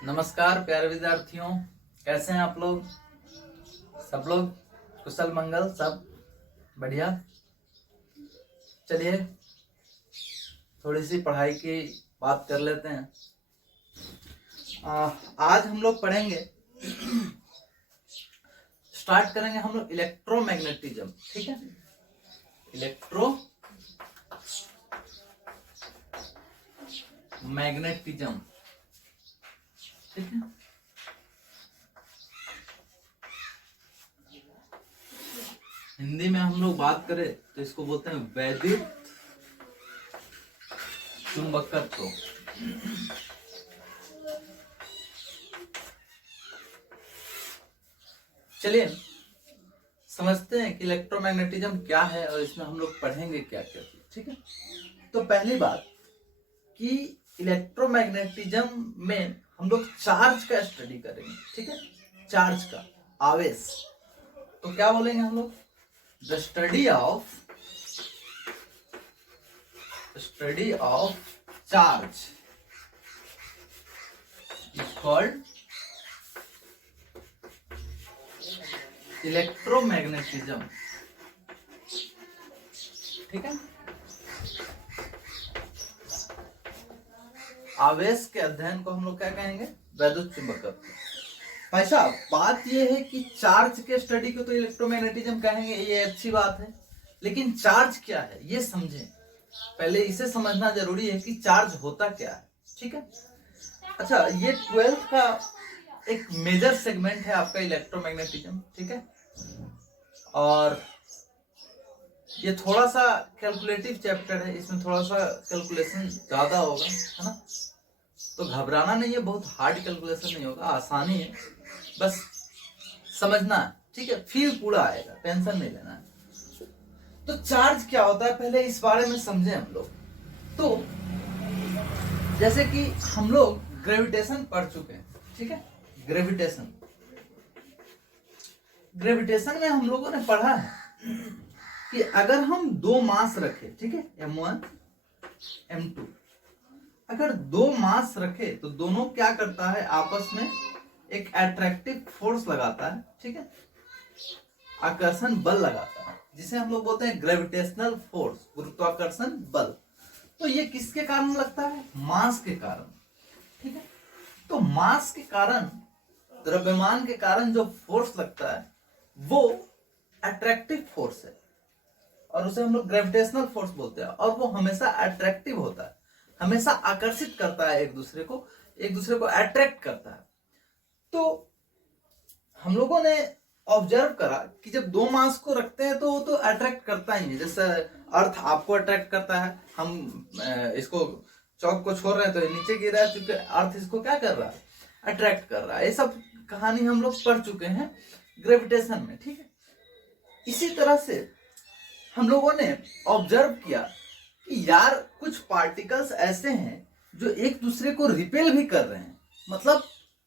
नमस्कार प्यारे विद्यार्थियों, कैसे हैं आप लोग? सब लोग कुशल मंगल, सब बढ़िया। चलिए थोड़ी सी पढ़ाई की बात कर लेते हैं। आज हम लोग पढ़ेंगे, स्टार्ट करेंगे हम लोग इलेक्ट्रोमैग्नेटिज्म। ठीक है, इलेक्ट्रोमैग्नेटिज्म। ठीक है, हिंदी में हम लोग बात करें तो इसको बोलते हैं वैद्युत चुंबकत्व। चलिए समझते हैं कि इलेक्ट्रोमैग्नेटिज्म क्या है और इसमें हम लोग पढ़ेंगे क्या क्या। ठीक है, तो पहली बात कि इलेक्ट्रोमैग्नेटिज्म में हम लोग चार्ज का स्टडी करेंगे। ठीक है, चार्ज का, आवेश। तो क्या बोलेंगे हम लोग? The study of charge is called electromagnetism. ठीक है, आवेश के अध्ययन को हम लोग क्या कहेंगे? वैद्युत चुंबकत्व। भाई साहब, बात यह है कि चार्ज के स्टडी को तो इलेक्ट्रोमैग्नेटिज्म कहेंगे, ये अच्छी बात है, लेकिन चार्ज क्या है ये समझें। पहले इसे समझना जरूरी है कि चार्ज होता क्या है। ठीक है, अच्छा, ये 12th का एक मेजर सेगमेंट है आपका इलेक्ट्रोमैग्नेटिज्म। ठीक है, और ये थोड़ा सा कैलकुलेटिव चैप्टर है, इसमें थोड़ा सा कैलकुलेशन ज्यादा होगा, है ना? तो घबराना नहीं है, बहुत हार्ड कैलकुलेशन नहीं होगा, आसानी है, बस समझना है। ठीक है, फील पूरा आएगा, टेंशन नहीं लेना है। तो चार्ज क्या होता है पहले इस बारे में समझे हम लोग। तो जैसे कि हम लोग ग्रेविटेशन पढ़ चुके हैं। ठीक है, ग्रेविटेशन में हम लोगों ने पढ़ा है कि अगर हम दो मास रखें, ठीक है, m1 m2, अगर दो मास रखे तो दोनों क्या करता है? आपस में एक अट्रैक्टिव फोर्स लगाता है। ठीक है, आकर्षण बल लगाता है, जिसे हम लोग बोलते हैं ग्रेविटेशनल फोर्स, गुरुत्वाकर्षण बल। तो ये किसके कारण लगता है? मास के कारण। ठीक है, तो मास के कारण, द्रव्यमान के कारण जो फोर्स लगता है वो अट्रैक्टिव फोर्स है, और उसे हम लोग ग्रेविटेशनल फोर्स बोलते हैं, और वो हमेशा अट्रैक्टिव होता है, हमेशा आकर्षित करता है एक दूसरे को अट्रैक्ट करता है। तो हम लोगों ने ऑब्जर्व करा कि जब दो मास को रखते हैं तो वो तो अट्रैक्ट करता ही है। जैसे अर्थ आपको अट्रैक्ट करता है, हम इसको चौक को छोड़ रहे हैं तो नीचे गिर रहा है, क्योंकि अर्थ इसको क्या कर रहा है? अट्रैक्ट कर रहा है। ये सब कहानी हम लोग पढ़ चुके हैं ग्रेविटेशन में। ठीक है, इसी तरह से हम लोगों ने ऑब्जर्व किया कि यार कुछ पार्टिकल्स ऐसे हैं जो एक दूसरे को रिपेल भी कर रहे हैं, मतलब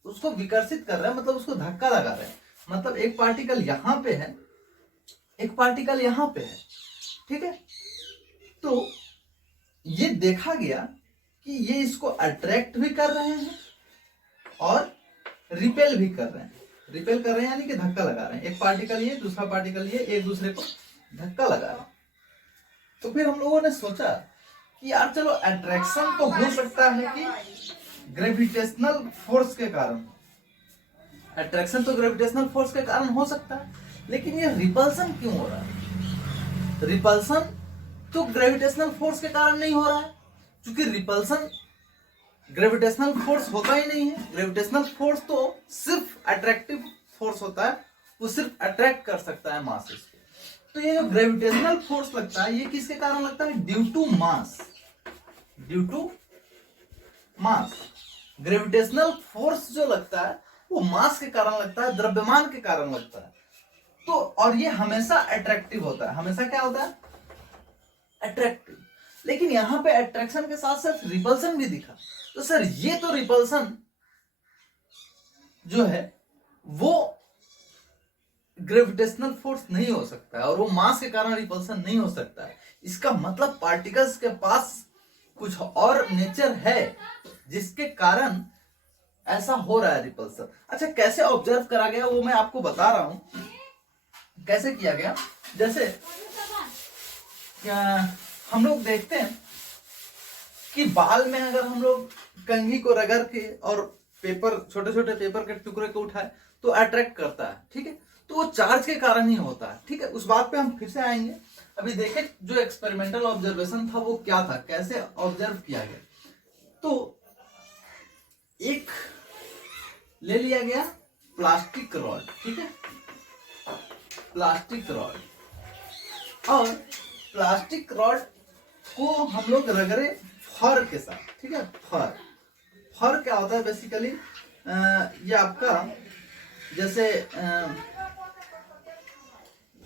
उसको विकर्षित कर रहे हैं, मतलब उसको धक्का लगा रहे हैं। मतलब एक पार्टिकल यहां पे है, एक पार्टिकल यहां पे है। ठीक है, तो ये देखा गया कि ये इसको अट्रैक्ट भी कर रहे हैं और रिपेल भी कर रहे हैं। रिपेल कर रहे हैं यानी कि धक्का लगा रहे हैं। एक पार्टिकल ये, दूसरा पार्टिकल ये, एक दूसरे को धक्का लगा रहे हैं। तो फिर हम लोगों ने सोचा कि यार चलो, अट्रैक्शन तो हो सकता है कि ग्रेविटेशनल फोर्स के कारण, अट्रैक्शन तो ग्रेविटेशनल फोर्स के कारण हो सकता है, लेकिन ये रिपल्सन क्यों हो रहा है? रिपल्सन तो ग्रेविटेशनल फोर्स के कारण नहीं हो रहा है, क्योंकि रिपल्सन ग्रेविटेशनल फोर्स होता ही नहीं है। ग्रेविटेशनल फोर्स तो सिर्फ अट्रैक्टिव फोर्स होता है, वो सिर्फ अट्रैक्ट कर सकता है मासेस को। तो ये जो ग्रेविटेशनल फोर्स लगता है, ये किसके कारण लगता है? Due to mass. Gravitational force जो लगता है वो मास के कारण लगता है, द्रव्यमान के कारण लगता है। तो और ये हमेशा अट्रैक्टिव होता है। हमेशा क्या होता है? अट्रैक्टिव। लेकिन यहां पे अट्रैक्शन के साथ साथ रिपल्सन भी दिखा। तो सर, ये तो रिपल्सन जो है वो ग्रेविटेशनल फोर्स नहीं हो सकता है, और वो मास के कारण रिपल्सन नहीं हो सकता है। इसका मतलब पार्टिकल्स के पास कुछ और नेचर है जिसके कारण ऐसा हो रहा है रिपल्सन। अच्छा, कैसे ऑब्जर्व करा गया वो मैं आपको बता रहा हूं, कैसे किया गया। जैसे हम लोग देखते हैं कि बाल में अगर हम लोग कंघी को रगड़ के और पेपर, छोटे छोटे पेपर के टुकड़े को उठाए तो अट्रैक्ट करता है, ठीक है। तो वो चार्ज के कारण ही होता है, ठीक है। उस बात पे हम फिर से आएंगे। अभी देखें जो एक्सपेरिमेंटल ऑब्जर्वेशन था वो क्या था, कैसे ऑब्जर्व किया गया। तो एक ले लिया गया प्लास्टिक रॉड, ठीक है, प्लास्टिक रॉड, और प्लास्टिक रॉड को हम लोग रगड़े फर के साथ, ठीक है। फर क्या होता है बेसिकली, ये आपका जैसे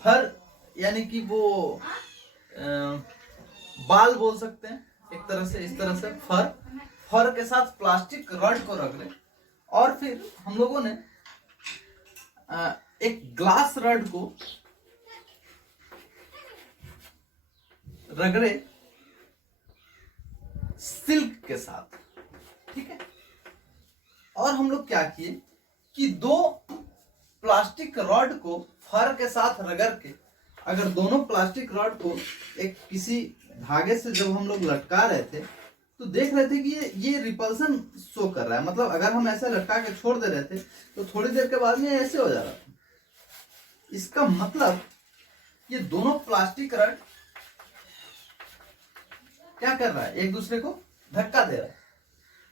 फर यानी कि वो बाल बोल सकते हैं एक तरह से, इस तरह से फर के साथ प्लास्टिक रॉड को रगड़े, और फिर हम लोगों ने एक ग्लास रॉड को रगड़े सिल्क के साथ, ठीक है। और हम लोग क्या किए कि दो प्लास्टिक रॉड को फर के साथ रगड़ के, अगर दोनों प्लास्टिक रॉड को एक किसी धागे से जब हम लोग लटका रहे थे तो देख रहे थे कि ये रिपल्सन शो कर रहा है। मतलब अगर हम ऐसे लटका के छोड़ दे रहे थे तो थोड़ी देर के बाद में ऐसे हो जा रहा था। इसका मतलब ये दोनों प्लास्टिक रॉड क्या कर रहा है, एक दूसरे को धक्का दे रहा है,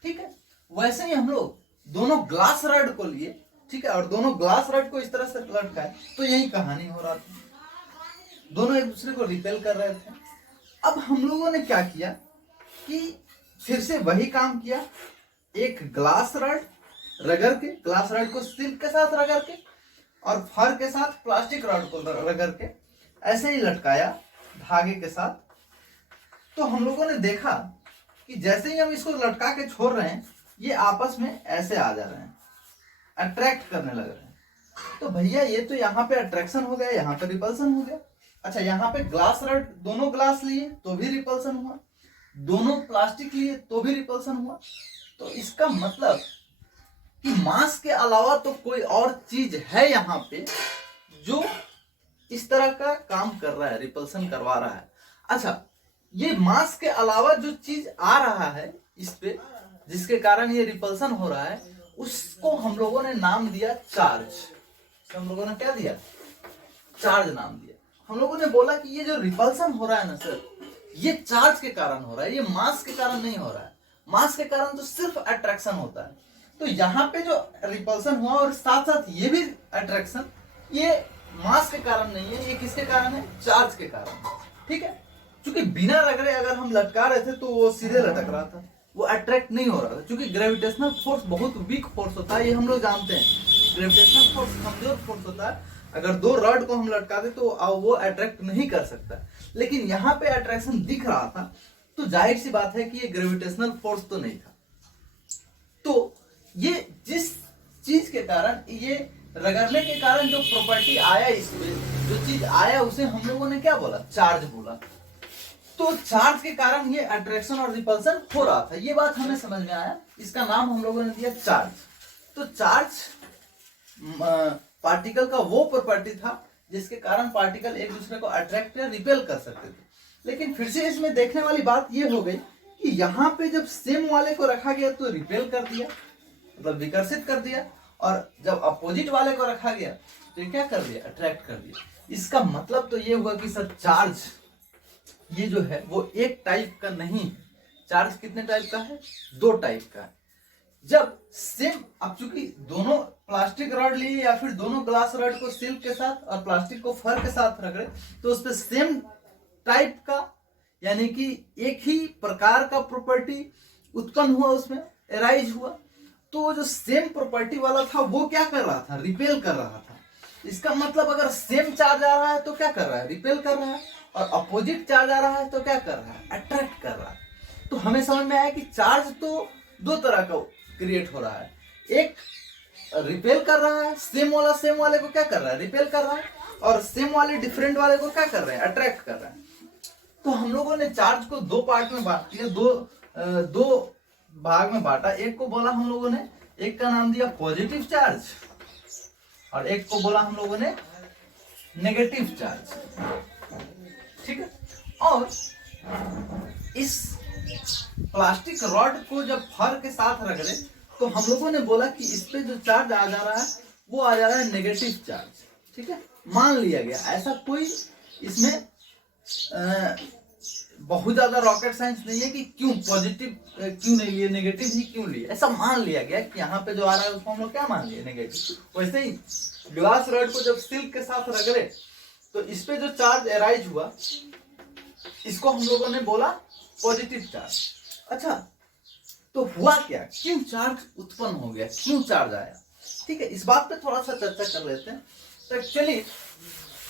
ठीक है। वैसे ही हम लोग दोनों ग्लास रॉड को लिए, ठीक है, और दोनों ग्लास रॉड को इस तरह से लटकाए तो यही कहानी हो रहा था, दोनों एक दूसरे को रिपेल कर रहे थे। अब हम लोगों ने क्या किया कि फिर से वही काम किया, एक ग्लास रॉड रगड़ के, ग्लास रॉड को सिल्क के साथ रगड़ के और फर के साथ प्लास्टिक रॉड को रगड़ के ऐसे ही लटकाया धागे के साथ। तो हम लोगों ने देखा कि जैसे ही हम इसको लटका के छोड़ रहे हैं ये आपस में ऐसे आ जा रहे हैं, अट्रैक्ट करने लग रहे हैं। तो भैया ये तो यहाँ पे अट्रैक्शन हो गया, यहाँ पे रिपल्सन हो गया। अच्छा, यहाँ पे ग्लास रॉड, दोनों ग्लास लिए तो भी रिपल्सन हुआ, दोनों प्लास्टिक लिए तो भी रिपल्सन हुआ। तो इसका मतलब कि मास के अलावा तो कोई और चीज है यहाँ पे जो इस तरह का काम कर रहा है, रिपल्सन करवा रहा है। अच्छा, ये मास के अलावा जो चीज आ रहा है इस पे, जिसके कारण ये रिपल्सन हो रहा है, उसको हम लोगों ने नाम दिया चार्ज। हम लोगों ने क्या दिया, चार्ज नाम दिया। हम लोगों ने बोला कि ये जो रिपल्सन हो रहा है ना सर, ये चार्ज के कारण हो रहा है, ये मास के कारण नहीं हो रहा है। मास के कारण तो सिर्फ अट्रैक्शन होता है। तो यहाँ पे जो रिपल्सन हुआ और साथ साथ ये भी अट्रैक्शन, ये मास के कारण नहीं है, ये किसके कारण है, चार्ज के कारण, ठीक है। क्योंकि बिना रगड़े अगर हम लटका रहे थे तो वो सीधे लटक रहा था, वो अट्रैक्ट नहीं हो रहा था। क्योंकि ग्रेविटेशनल फोर्स बहुत वीक फोर्स होता है, ये हम लोग जानते हैं। ग्रेविटेशनल फोर्स कमजोर फोर्स होता है, अगर दो रॉड को हम लटका दे तो वो अट्रैक्ट नहीं कर सकता। लेकिन यहाँ पे अट्रैक्शन दिख रहा था, तो जाहिर सी बात है कि ये ग्रेविटेशनल फोर्स तो नहीं था। तो ये जिस चीज के कारण, ये रगड़ने के कारण जो प्रॉपर्टी आया इसमें, जो चीज आया उसे हम लोगों ने क्या बोला, चार्ज बोला। तो चार्ज के कारण ये अट्रैक्शन और रिपल्सन हो रहा था, ये बात हमें समझ में आया। इसका नाम हम लोगों ने दिया चार्ज। तो चार्ज पार्टिकल का वो प्रॉपर्टी था जिसके कारण पार्टिकल एक दूसरे को अट्रैक्ट या रिपेल कर सकते थे। लेकिन फिर से इसमें देखने वाली बात ये हो गई कि यहाँ पे जब सेम वाले को रखा गया तो रिपेल कर दिया, मतलब विकर्षित कर दिया, और जब अपोजिट वाले को रखा गया तो क्या कर दिया, अट्रैक्ट कर दिया। इसका मतलब तो ये हुआ कि सर चार्ज ये जो है वो एक टाइप का नहीं, चार्ज कितने टाइप का है, दो टाइप का है। जब सेम, अब चूंकि दोनों प्लास्टिक रॉड लिए या फिर दोनों ग्लास रॉड को सिल्क के साथ और प्लास्टिक को फर के साथ रगड़े तो उस पर सेम टाइप का, यानी कि एक ही प्रकार का प्रॉपर्टी उत्पन्न हुआ, उसमें एराइज हुआ। तो जो सेम प्रॉपर्टी वाला था वो क्या कर रहा था, रिपेल कर रहा था। इसका मतलब अगर सेम चार्ज आ रहा है तो क्या कर रहा है, रिपेल कर रहा है, और अपोजिट चार्ज आ रहा है तो क्या कर रहा है, अट्रैक्ट कर रहा है। तो हमें समझ में आया कि चार्ज तो दो तरह का क्रिएट हो रहा है, एक रिपेल कर रहा है, सेम वाला सेम वाले को क्या कर रहा है, रिपेल कर रहा है, और सेम वाले डिफरेंट वाले को क्या कर रहे हैं, अट्रैक्ट कर रहा है। तो हम लोगों ने चार्ज को दो पार्ट में बांट दिया, दो भाग में बांटा। एक को बोला हम लोगों ने, एक का नाम दिया पॉजिटिव चार्ज और एक को बोला हम लोगों ने नेगेटिव चार्ज, ठीक है। और इस प्लास्टिक रॉड को जब फर के साथ रख रहे तो हम लोगों ने बोला कि इस पे जो चार्ज आ जा रहा है वो आ जा रहा है नेगेटिव चार्ज, ठीक है। मान लिया गया, ऐसा कोई इसमें बहुत ज्यादा रॉकेट साइंस नहीं है कि क्यों पॉजिटिव क्यों नहीं लिए, नेगेटिव ही क्यों लिए, ऐसा मान लिया गया कि यहाँ पे जो आ रहा है उसको हम लोग क्या मान लिए, नेगेटिव। वैसे ही ग्लास रॉड को जब सिल्क के साथ रगड़े तो इस पे जो चार्ज अराइज हुआ इसको हम लोगों ने बोला पॉजिटिव चार्ज। अच्छा, तो हुआ क्या, क्यों चार्ज उत्पन्न हो गया, क्यों चार्ज आया, ठीक है। इस बात पे थोड़ा सा चर्चा कर लेते हैं। तो एक्चुअली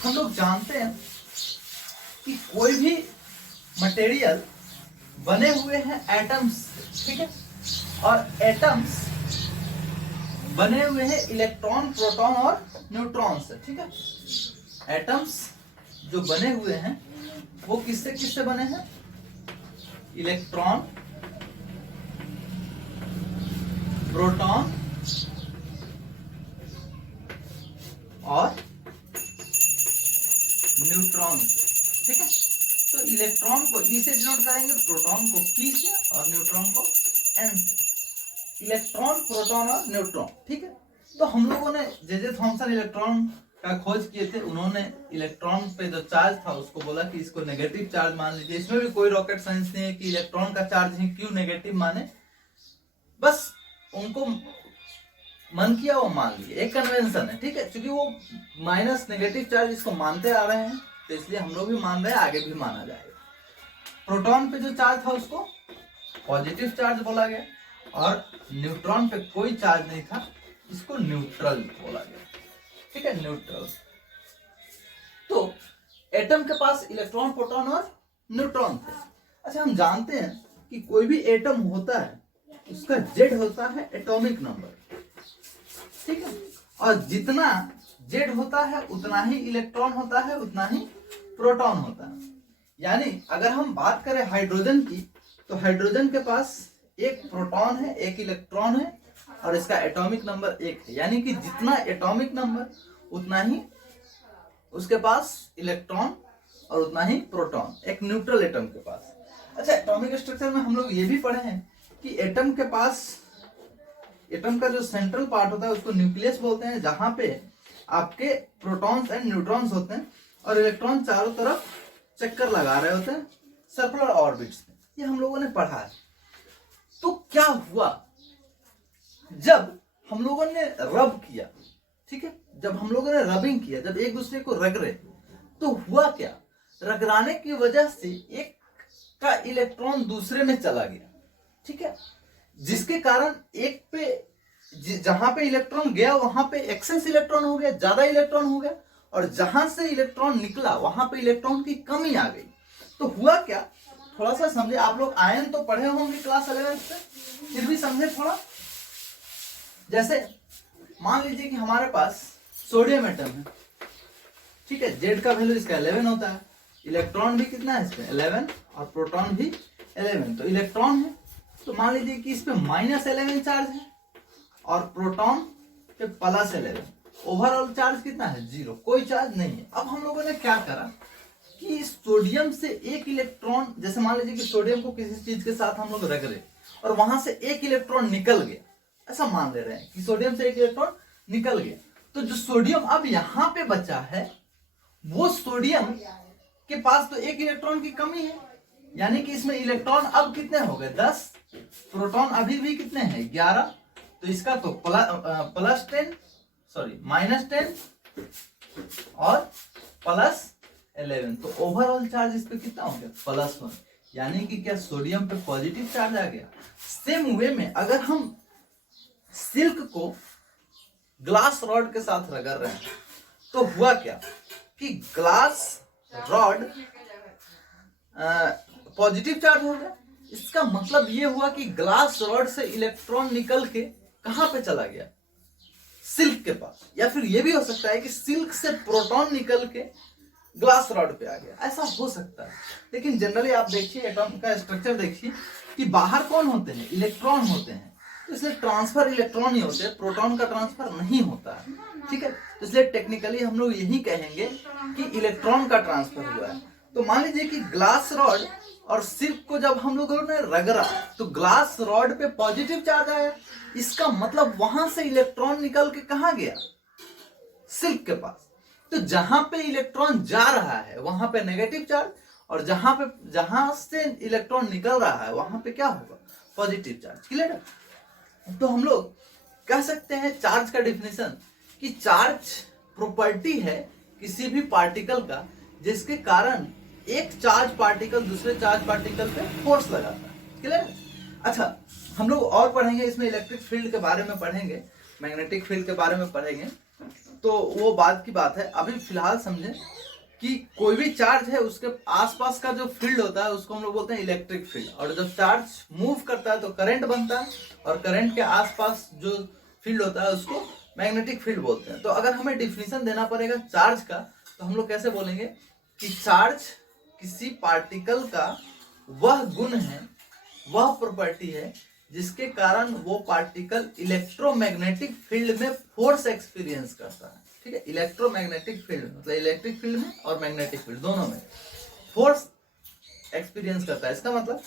हम लोग जानते हैं कि कोई भी मटेरियल बने हुए हैं एटम्स, ठीक है, और एटम्स बने हुए हैं इलेक्ट्रॉन, प्रोटॉन और न्यूट्रॉन से, ठीक है। एटम्स जो बने हुए हैं वो किससे किससे बने हैं, इलेक्ट्रॉन, प्रोटॉन और न्यूट्रॉन से, ठीक है। तो इलेक्ट्रॉन को ई से डिनोट करेंगे, प्रोटॉन को पी से और न्यूट्रॉन को एन से। इलेक्ट्रॉन, प्रोटॉन और न्यूट्रॉन, ठीक है। तो हम लोगों ने जे थॉमसन इलेक्ट्रॉन का खोज किए थे, उन्होंने इलेक्ट्रॉन पे जो चार्ज था उसको बोला कि इसको नेगेटिव चार्ज मान लीजिए। इसमें भी कोई रॉकेट साइंस नहीं है कि इलेक्ट्रॉन का चार्ज ही क्यों नेगेटिव माने, बस उनको मन किया वो मान लिए, एक कन्वेंशन है, ठीक है। क्योंकि वो माइनस नेगेटिव चार्ज इसको मानते आ रहे हैं तो इसलिए हम लोग भी मान रहे हैं, आगे भी माना जाएगा। प्रोटॉन पे जो चार्ज था उसको पॉजिटिव चार्ज बोला गया और न्यूट्रॉन पे कोई चार्ज नहीं था, इसको न्यूट्रल बोला गया, ठीक है, न्यूट्रल। तो एटम के पास इलेक्ट्रॉन, प्रोटॉन और न्यूट्रॉन थे। अच्छा, हम जानते हैं कि कोई भी एटम होता है उसका जेड होता है एटॉमिक नंबर, ठीक है, और जितना जेड होता है उतना ही इलेक्ट्रॉन होता है, उतना ही प्रोटॉन होता है। यानी अगर हम बात करें हाइड्रोजन की तो हाइड्रोजन के पास एक प्रोटॉन है, एक इलेक्ट्रॉन है और इसका एटॉमिक नंबर 1 है। यानी कि जितना एटॉमिक नंबर उतना ही उसके पास इलेक्ट्रॉन और उतना ही प्रोटॉन, एक न्यूट्रल एटम के पास। अच्छा, एटॉमिक स्ट्रक्चर में हम लोग ये भी पढ़े हैं कि एटम के पास, एटम का जो सेंट्रल पार्ट होता है उसको न्यूक्लियस बोलते हैं, जहां पे आपके प्रोटॉन्स एंड न्यूट्रॉन्स होते हैं और इलेक्ट्रॉन चारों तरफ चक्कर लगा रहे होते हैं सर्कुलर ऑर्बिट्स में। ये हम लोगों ने पढ़ा है। तो क्या हुआ जब हम लोगों ने रब किया, ठीक है, जब हम लोगों ने रबिंग किया, जब एक दूसरे को रगड़े तो हुआ क्या, रगड़ाने की वजह से एक का इलेक्ट्रॉन दूसरे में चला गया, ठीक है, जिसके कारण एक पे जहां पे इलेक्ट्रॉन गया वहां पे एक्सेस इलेक्ट्रॉन हो गया, ज्यादा इलेक्ट्रॉन हो गया, और जहां से इलेक्ट्रॉन निकला वहां पे इलेक्ट्रॉन की कमी आ गई। तो हुआ क्या, थोड़ा सा समझे। आप लोग आयन तो पढ़े होंगे क्लास 11 से, फिर भी समझे थोड़ा। जैसे मान लीजिए कि हमारे पास सोडियम एटम है, ठीक है, जेड का वैल्यू इसका 11 होता है, इलेक्ट्रॉन भी कितना है इसमें 11 और प्रोटॉन भी 11। तो इलेक्ट्रॉन है तो मान लीजिए कि इस पे -11 चार्ज है और प्रोटॉन पे +11। ओवरऑल चार्ज कितना है, 0, कोई चार्ज नहीं है। अब हम लोगों ने क्या करा कि सोडियम से एक इलेक्ट्रॉन, जैसे मान लीजिए कि सोडियम को किसी चीज के साथ हम लोग रगड़े और वहां से एक इलेक्ट्रॉन निकल गया, ऐसा मान ले रहे हैं कि सोडियम से एक इलेक्ट्रॉन निकल गया। तो जो सोडियम अब यहाँ पे बचा है वो सोडियम के पास तो एक इलेक्ट्रॉन की कमी है, यानी कि इसमें इलेक्ट्रॉन अब कितने हो गए 10, प्रोटॉन अभी भी कितने हैं 11। तो इसका तो -10 और +11। तो ओवरऑल चार्ज इस पे कितना हो गया +1, यानी कि क्या सोडियम पे पॉजिटिव चार्ज आ गया। सेम वे में अगर हम सिल्क को ग्लास रॉड के साथ रगड़ रहे हैं तो हुआ क्या कि ग्लास रॉड पॉजिटिव चार्ज हो गया। इसका मतलब ये हुआ कि ग्लास रॉड से इलेक्ट्रॉन निकल के कहां पे चला गया, सिल्क के पास। या फिर ये भी हो सकता है कि सिल्क से प्रोटॉन निकल के ग्लास रॉड पे आ गया, ऐसा हो सकता है। लेकिन जनरली आप देखिए एटॉम का स्ट्रक्चर देखिए कि बाहर कौन होते हैं, इलेक्ट्रॉन होते हैं, तो इसलिए ट्रांसफर इलेक्ट्रॉन ही होते हैं, प्रोटॉन का ट्रांसफर नहीं होता है, ठीक है। तो इसलिए टेक्निकली हम लोग यही कहेंगे कि इलेक्ट्रॉन का ट्रांसफर हुआ है। तो मान लीजिए कि ग्लास रॉड और सिल्क को जब हम लोगों ने रगड़ा तो ग्लास रॉड पे पॉजिटिव चार्ज आया, इसका मतलब वहां से इलेक्ट्रॉन निकल के कहां गया, सिल्क के पास। तो जहां पे इलेक्ट्रॉन जा रहा है वहां पे नेगेटिव चार्ज, और जहां से इलेक्ट्रॉन निकल रहा है वहां पे क्या होगा, पॉजिटिव चार्ज। क्लियर है। तो हम लोग कह सकते हैं चार्ज का डिफिनेशन कि चार्ज प्रॉपर्टी है किसी भी पार्टिकल का जिसके कारण एक चार्ज पार्टिकल दूसरे चार्ज पार्टिकल पे फोर्स लगाता है। क्लियर है। अच्छा, हम लोग और पढ़ेंगे इसमें, इलेक्ट्रिक फील्ड के बारे में पढ़ेंगे, मैग्नेटिक फील्ड के बारे में पढ़ेंगे, तो वो बाद की बात है। अभी फिलहाल समझें कि कोई भी चार्ज है उसके आसपास का जो फील्ड होता है उसको हम लोग बोलते हैं इलेक्ट्रिक फील्ड, और जब चार्ज मूव करता है तो करंट बनता है, और करंट के आसपास जो फील्ड होता है उसको मैग्नेटिक फील्ड बोलते हैं। तो अगर हमें डिफिनेशन देना पड़ेगा चार्ज का, तो हम लोग कैसे बोलेंगे कि चार्ज किसी पार्टिकल का वह गुण है, वह प्रॉपर्टी है जिसके कारण वो पार्टिकल इलेक्ट्रोमैग्नेटिक फील्ड में फोर्स एक्सपीरियंस करता है। ठीक है, इलेक्ट्रोमैग्नेटिक फील्ड मतलब इलेक्ट्रिक फील्ड में और मैग्नेटिक फील्ड दोनों में फोर्स एक्सपीरियंस करता है। इसका मतलब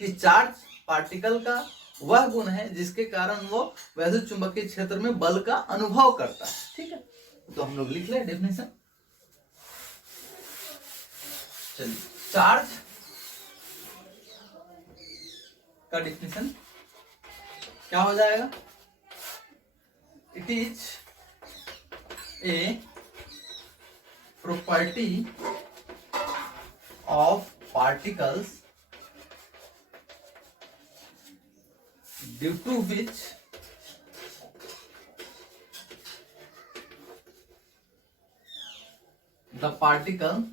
कि चार्ज पार्टिकल का वह गुण है जिसके कारण वो वैद्युत चुंबकीय क्षेत्र में बल का अनुभव करता है। ठीक है, तो हम लोग लिख लें डेफिनेशन। चलिए, चार्ज का डिफिनेशन क्या हो जाएगा, it is a property of particles due to which the particle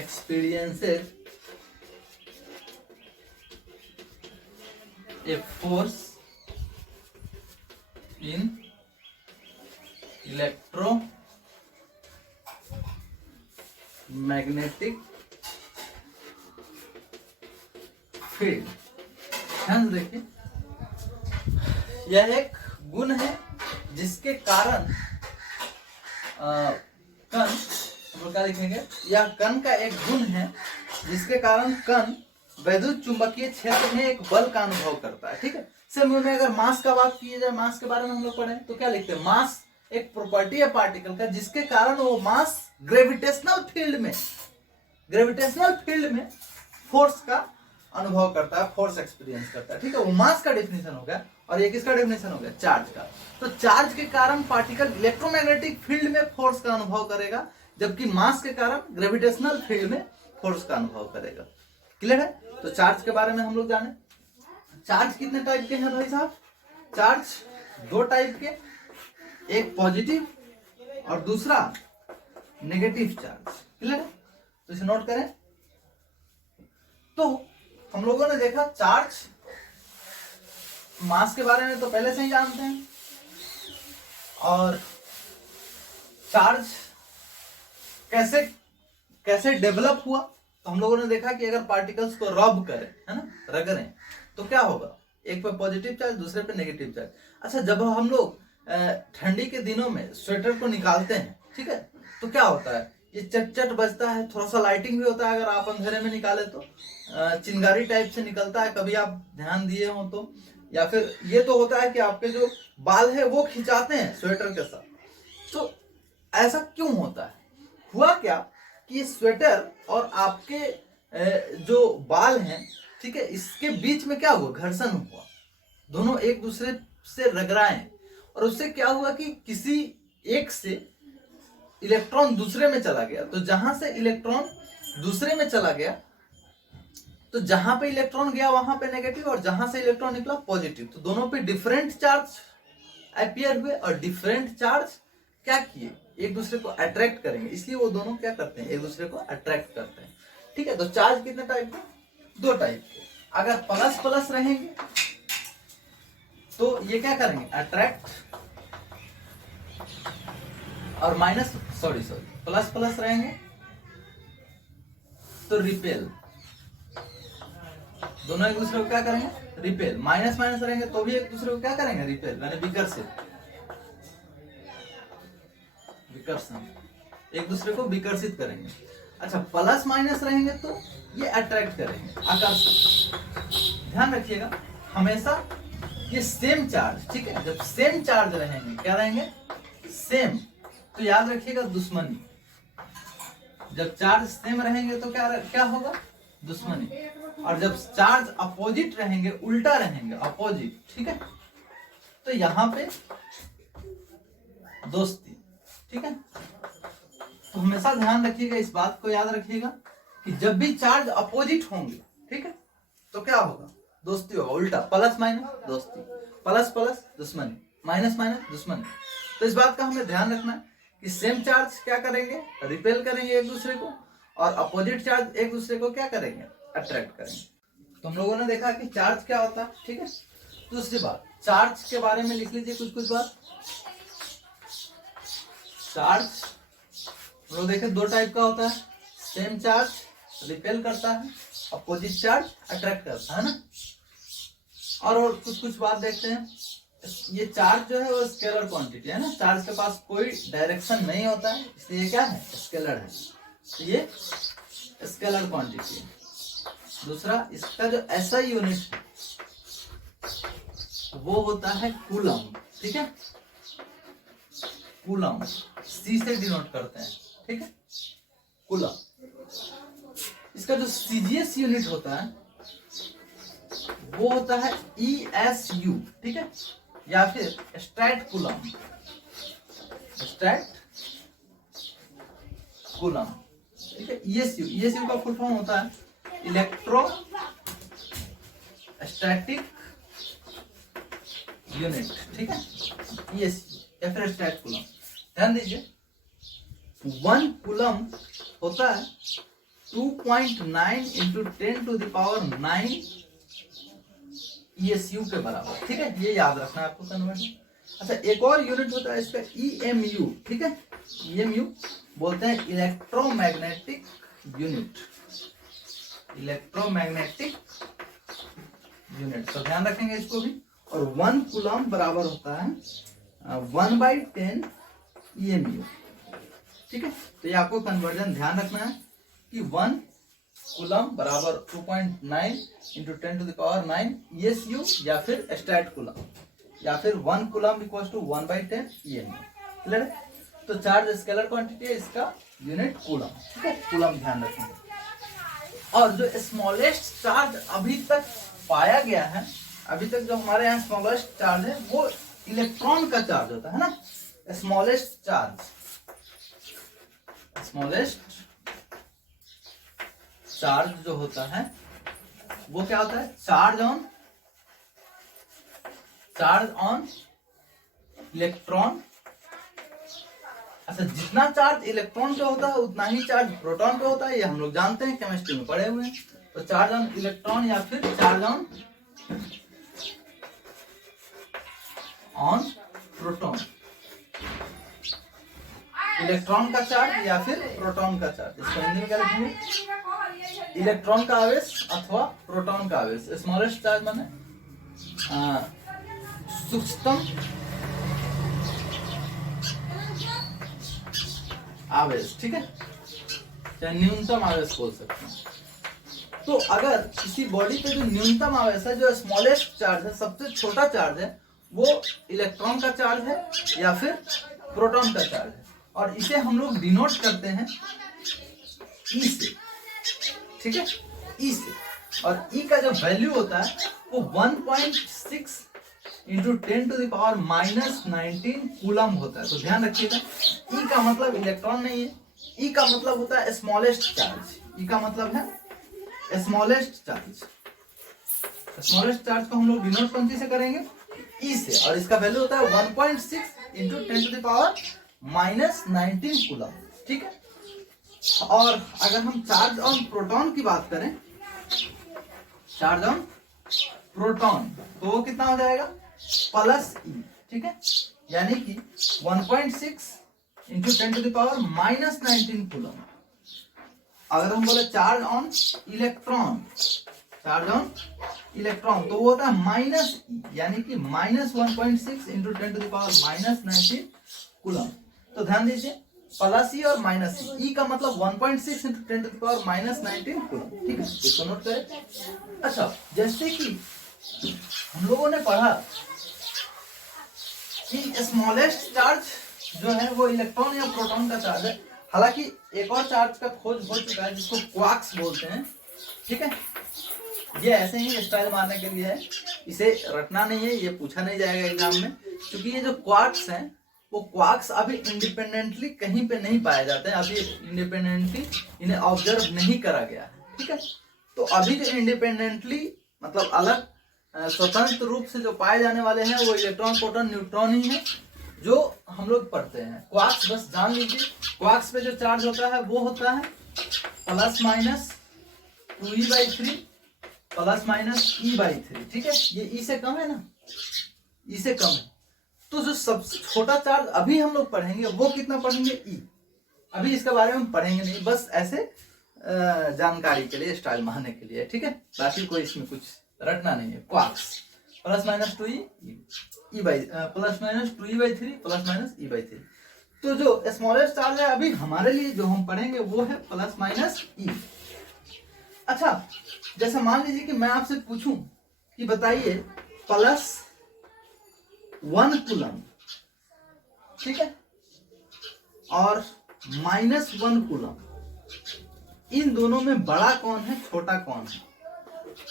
experiences a force in electromagnetic field। ध्यान से देखिए, यह एक गुण है जिसके कारण कण, हम क्या लिखेंगे, यह कण का एक गुण है जिसके कारण कण वैद्युत चुंबकीय क्षेत्र में एक बल का अनुभव करता है। ठीक है, सिर्फ में अगर मास का बात की जाए, मास के बारे में हम लोग पढ़े तो क्या लिखते हैं, मास एक प्रॉपर्टी है पार्टिकल का जिसके कारण वो मास ग्रेविटेशनल फील्ड में फोर्स का अनुभव करता है, फोर्स एक्सपीरियंस करता है। ठीक है, वो मास का डेफिनेशन हो गया, और ये किसका डेफिनेशन हो गया, चार्ज का। तो चार्ज के कारण पार्टिकल इलेक्ट्रोमैग्नेटिक फील्ड में फोर्स का अनुभव करेगा, जबकि मास के कारण ग्रेविटेशनल फील्ड में फोर्स का अनुभव करेगा। क्लियर है। तो चार्ज के बारे में हम लोग जाने, चार्ज कितने टाइप के हैं भाई साहब, चार्ज दो टाइप के, एक पॉजिटिव और दूसरा नेगेटिव चार्ज। क्लियर है, तो इसे नोट करें। तो हम लोगों ने देखा चार्ज, मास के बारे में तो पहले से ही जानते हैं, और चार्ज कैसे डेवलप हुआ, तो हम लोगों ने देखा कि अगर पार्टिकल्स को रब करें, है ना, रगड़ें, तो क्या होगा, एक पे पॉजिटिव चार्ज दूसरे पे नेगेटिव चार्ज। अच्छा, जब हम लोग ठंडी के दिनों में स्वेटर को निकालते हैं, ठीक है, तो क्या होता है, ये चट चट बजता है, थोड़ा सा लाइटिंग भी होता है, अगर आप अंधेरे में निकाले तो चिंगारी टाइप से निकलता है, कभी आप ध्यान दिए हो तो, या फिर ये तो होता है कि आपके जो बाल है वो खिंचाते हैं स्वेटर के साथ। तो ऐसा क्यों होता है, हुआ क्या कि ये स्वेटर और आपके जो बाल हैं, ठीक है, इसके बीच में क्या हुआ, घर्षण हुआ, दोनों एक दूसरे से रगड़ाए, और उससे क्या हुआ कि किसी एक से इलेक्ट्रॉन दूसरे में चला गया। तो जहां से इलेक्ट्रॉन दूसरे में चला गया, तो जहां पे इलेक्ट्रॉन गया वहां पे नेगेटिव, और जहां से इलेक्ट्रॉन निकला पॉजिटिव, तो दोनों पे डिफरेंट चार्ज अपीयर हुए, और डिफरेंट चार्ज क्या किए, एक दूसरे को अट्रैक्ट करेंगे, इसलिए वो दोनों क्या करते हैं, एक दूसरे को अट्रैक्ट करते हैं। ठीक है, तो चार्ज कितने टाइप के, दो टाइप के। अगर प्लस प्लस रहेंगे तो ये क्या करेंगे, अट्रैक्ट, और माइनस सॉरी प्लस प्लस रहेंगे तो रिपेल, दोनों एक दूसरे को क्या करेंगे रिपेल। माइनस माइनस रहेंगे तो भी एक दूसरे को क्या करेंगे रिपेल, यानी विकर्षण, एक दूसरे को विकर्षित करेंगे। अच्छा प्लस माइनस रहेंगे तो ये अट्रैक्ट करेंगे, आकर्षण। ध्यान रखिएगा हमेशा ये सेम चार्ज, ठीक है, जब सेम चार्ज रहेंगे क्या रहेंगे सेम, तो याद रखिएगा दुश्मनी। जब चार्ज सेम रहेंगे तो क्या होगा दुश्मनी, और जब चार्ज अपोजिट रहेंगे उल्टा रहेंगे अपोजिट, ठीक है, तो यहाँ पे दोस्ती, ठीक है। तो हमेशा ध्यान रखिएगा, इस बात को याद रखिएगा कि जब भी चार्ज अपोजिट होंगे, ठीक है, तो क्या होगा दोस्ती होगा, उल्टा प्लस माइनस दोस्ती, प्लस प्लस दुश्मनी, माइनस माइनस दुश्मनी। तो इस बात का हमें ध्यान रखना है कि सेम चार्ज क्या करेंगे रिपेल करेंगे एक दूसरे को, और अपोजिट चार्ज एक दूसरे को क्या करेंगे अट्रैक्ट करेंगे। तो हम लोगों ने देखा कि चार्ज क्या होता है, ठीक है। दूसरी बात चार्ज के बारे में लिख लीजिए कुछ बात। चार्ज हम लोग देखे दो टाइप का होता है, सेम चार्ज रिपेल करता है, अपोजिट चार्ज अट्रैक्ट करता है ना। और कुछ बात देखते हैं, ये चार्ज जो है वो स्केलर क्वांटिटी है ना, चार्ज के पास कोई डायरेक्शन नहीं होता है, इसलिए क्या है स्केलर है, तो ये स्केलर क्वांटिटी है। दूसरा इसका जो SI यूनिट है वो होता है कूलम, ठीक है, कूलम C से डिनोट करते हैं, ठीक है, कूलम। इसका जो CGS यूनिट होता है वो होता है ESU, ठीक है, या फिर स्ट्रैट कूलम, स्ट्रैट कूलम, ठीक है। ESU का फुल फॉर्म होता है इलेक्ट्रो स्टैटिक यूनिट, ठीक है, ESU या फिर स्ट्रैट कूलम। ध्यान दीजिए 1 कूलम होता है 2.9 इंटू 10⁹ ESU के बराबर, ठीक है, ये याद रखना है आपको कन्वर्जन। अच्छा एक और यूनिट होता है इसका EMU, ठीक है, EMU बोलते हैं इलेक्ट्रोमैग्नेटिक यूनिट, इलेक्ट्रोमैग्नेटिक यूनिट, तो ध्यान रखेंगे इसको भी। और 1 कूलम बराबर होता है 1/10 EMU, ठीक है। तो ये आपको कन्वर्जन ध्यान रखना है कि 1 कूलम बराबर 2.9 इंटू 10⁹ ESU या फिर स्ट्रैट कूलम, या फिर 1 coulomb equal to 1/10 EMU। Clear है। तो चार्ज स्केलर क्वांटिटी है, इसका यूनिट कूलम, ठीक है, कूलम ध्यान रखेंगे। और जो स्मॉलेस्ट चार्ज अभी तक पाया गया है, अभी तक जो हमारे यहाँ स्मॉलेस्ट चार्ज है वो इलेक्ट्रॉन का चार्ज होता है ना। स्मॉलेस्ट चार्ज, स्मॉलेस्ट चार्ज जो होता है वो क्या होता है चार्ज ऑन इलेक्ट्रॉन। अच्छा जितना चार्ज इलेक्ट्रॉन पे होता है उतना ही चार्ज प्रोटॉन पे होता है, ये हम लोग जानते हैं, केमिस्ट्री में पढ़े हुए हैं। तो चार्ज ऑन इलेक्ट्रॉन या फिर चार्ज ऑन प्रोटॉन, इलेक्ट्रॉन का चार्ज या फिर प्रोटॉन का चार्ज, इसको हिंदी में क्या लिखेंगे इलेक्ट्रॉन का आवेश अथवा प्रोटॉन का आवेश। स्मॉलेस्ट चार्ज माने सूक्ष्मतम आवेश, ठीक है, चाहे न्यूनतम आवेश बोल सकते हैं। तो अगर किसी बॉडी पे जो न्यूनतम आवेश है, जो स्मॉलेस्ट चार्ज है, सबसे छोटा चार्ज है, वो इलेक्ट्रॉन का चार्ज है या फिर प्रोटॉन का चार्ज है, और इसे हम लोग डिनोट करते हैं ई से, ठीक है, ई से। और ई का जो वैल्यू होता है वो 1.6 इंटू 10⁻⁻19 कूलम होता है। तो ध्यान रखिएगा ई का मतलब इलेक्ट्रॉन नहीं है, ई का मतलब होता है स्मॉलेस्ट चार्ज, ई का मतलब है स्मॉलेस्ट चार्ज। स्मॉलेस्ट चार्ज को हम लोग डिनोट कौन सी से करेंगे ई से, और इसका वैल्यू होता है 1.6 इंटू 10⁻⁻19 कूलम, ठीक है। और अगर हम चार्ज ऑन प्रोटॉन की बात करें, चार्ज ऑन प्रोटॉन, तो वो कितना हो जाएगा प्लस ई, ठीक है, यानी कि 1.6 into 10 to the power -19 coulomb. अगर हम बोले charge on electron, charge on electron, तो वो होता है माइनस, यानी कि -1.6 into 10 to the power -19 coulomb. तो ध्यान दीजिए, प्लस ई और माइनस ई का मतलब 1.6 into 10 to the power -19 coulomb. ठीक है, इसको नोट करें। अच्छा, जैसे कि हम लोगों ने पढ़ा कि स्मॉलेस्ट चार्ज जो है वो इलेक्ट्रॉन या प्रोटॉन का चार्ज है। हालांकि एक और चार्ज का खोज हो चुका है जिसको क्वार्क्स बोलते हैं। ठीक है, ये ऐसे ही स्टाइल मारने के लिए है, इसे रटना नहीं है, ये पूछा नहीं जाएगा एग्जाम में। क्योंकि ये जो क्वार्क्स हैं वो क्वार्क्स अभी इंडिपेंडेंटली कहीं पे नहीं पाए जाते हैं, अभी इंडिपेंडेंटली इन्हें ऑब्जर्व नहीं करा गया है। ठीक है, तो अभी जो इंडिपेंडेंटली मतलब अलग स्वतंत्र रूप से जो पाए जाने वाले हैं वो इलेक्ट्रॉन, प्रोटॉन, न्यूट्रॉन ही है जो हम लोग पढ़ते हैं। क्वार्क्स बस जान लीजिए, क्वार्क्स पे जो चार्ज होता है वो होता है plus minus 2e/3 plus minus e/3। ठीक है, ये ई से कम है ना, ई से कम है। तो जो सबसे छोटा चार्ज अभी हम लोग पढ़ेंगे वो कितना पढ़ेंगे, ई। अभी इसके बारे में पढ़ेंगे नहीं, बस ऐसे जानकारी के लिए, स्टाइल मारने के लिए। ठीक है, बाकी कोई इसमें कुछ रटना नहीं है। Quarks plus minus 2e plus minus 2e/3 plus minus e/3। तो जो स्मॉलेस्ट चार्ज है अभी हमारे लिए जो हम पढ़ेंगे वो है प्लस माइनस ई। अच्छा, जैसे मान लीजिए कि मैं आपसे पूछूं कि बताइए +1 कूलम, ठीक है, और -1 कूलम, इन दोनों में बड़ा कौन है, छोटा कौन है?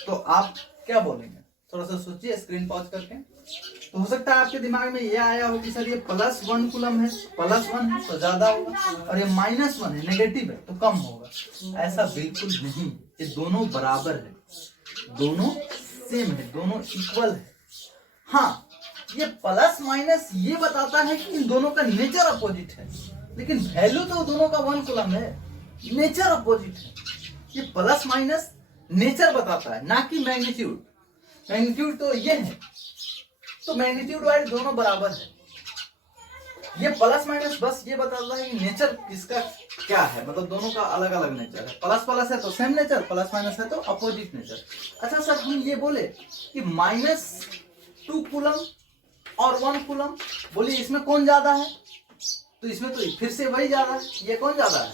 तो आप क्या बोलेंगे? थोड़ा सा सोचिए स्क्रीन पॉज करके। तो हो सकता है आपके दिमाग में ये आया हो कि सर ये +1 कूलम है, +1 है तो ज्यादा होगा, और ये -1 है, नेगेटिव है तो कम होगा। ऐसा बिल्कुल नहीं, ये दोनों बराबर है, दोनों सेम है, दोनों इक्वल है। हाँ, ये प्लस माइनस ये बताता है कि इन दोनों का नेचर अपोजिट है, लेकिन वैल्यू तो दोनों का 1 कूलम है, नेचर अपोजिट है। ये प्लस माइनस नेचर बताता है, ना कि मैग्नीट्यूड। मैग्नीट्यूड तो ये है, तो मैग्नीट्यूड वाइज दोनों बराबर है। ये प्लस माइनस बस ये बताता है कि नेचर किसका क्या है, मतलब दोनों का अलग अलग नेचर है। प्लस प्लस है तो सेम नेचर, प्लस माइनस है तो अपोजिट नेचर। अच्छा सर, हम ये बोले कि -2 कूलम और 1 कूलम, बोलिए इसमें कौन ज्यादा है? तो इसमें तो फिर से वही ज्यादा है। ये कौन ज्यादा है?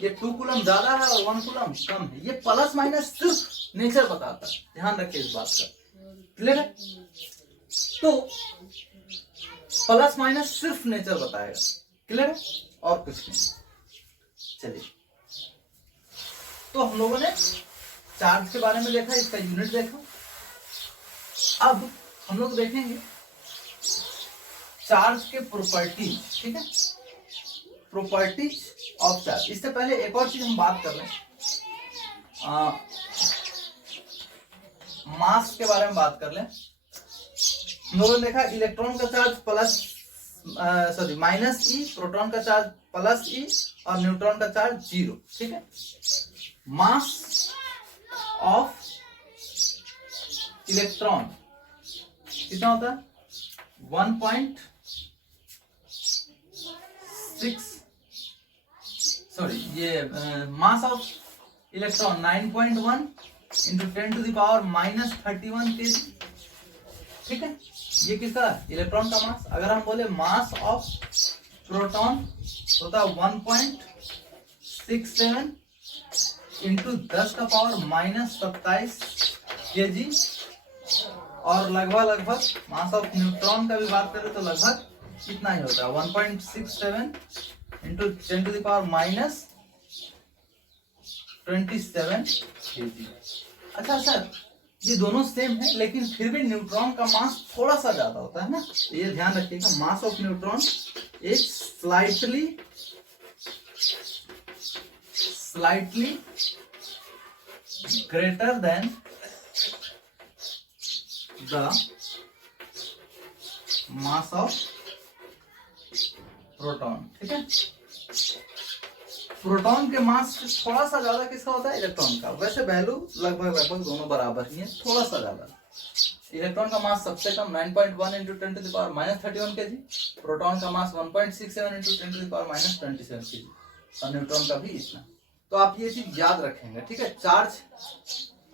ये 2 कूलम ज्यादा है और 1 कूलम कम है। ये प्लस माइनस सिर्फ नेचर बताता है, ध्यान रखिए इस बात का। क्लियर है? तो प्लस माइनस सिर्फ नेचर बताएगा। क्लियर है? और कुछ नहीं। चलिए, तो हम लोगों ने चार्ज के बारे में देखा, इसका यूनिट देखा। अब हम लोग देखेंगे चार्ज के प्रॉपर्टीज। ठीक है, प्रॉपर्टीज ऑफ चार्ज। इससे पहले एक और चीज हम बात कर लें, मास के बारे में बात कर लें। हम लोगों ने देखा इलेक्ट्रॉन का चार्ज -e, प्रोटॉन का चार्ज +e और न्यूट्रॉन का चार्ज 0। ठीक है, मास ऑफ इलेक्ट्रॉन कितना होता है? Mass of electron 9.1 into 10 to the power -31 kg। ठीक है, ये किसका? इलेक्ट्रॉन का मास। अगर हम बोले मास ऑफ प्रोटॉन होता है 1.67 इंटू 10 का पावर -27 kg, और लगभग मास ऑफ न्यूट्रॉन का भी बात करें तो लगभग इतना ही होता है, 1.67 into 10 to the power -27 kg। अच्छा सर, ये दोनों सेम है, लेकिन फिर भी न्यूट्रॉन का मास थोड़ा सा ज्यादा होता है ना, तो ये ध्यान रखिएगा। Mass of neutron is slightly greater than the mass of proton. ठीक है, प्रोटॉन के मास से थोड़ा सा ज्यादा किसका होता है, इलेक्ट्रॉन का। वैसे वैल्यू लगभग लगभग दोनों बराबर ही है, थोड़ा सा ज्यादा। इलेक्ट्रॉन का मास सबसे कम 9.1 इंटू 10⁻31 kg, प्रोटॉन का मास 1.67 इंटू 10⁻27 kg, और न्यूट्रॉन का भी इतना। तो आप ये चीज याद रखेंगे, ठीक है। चार्ज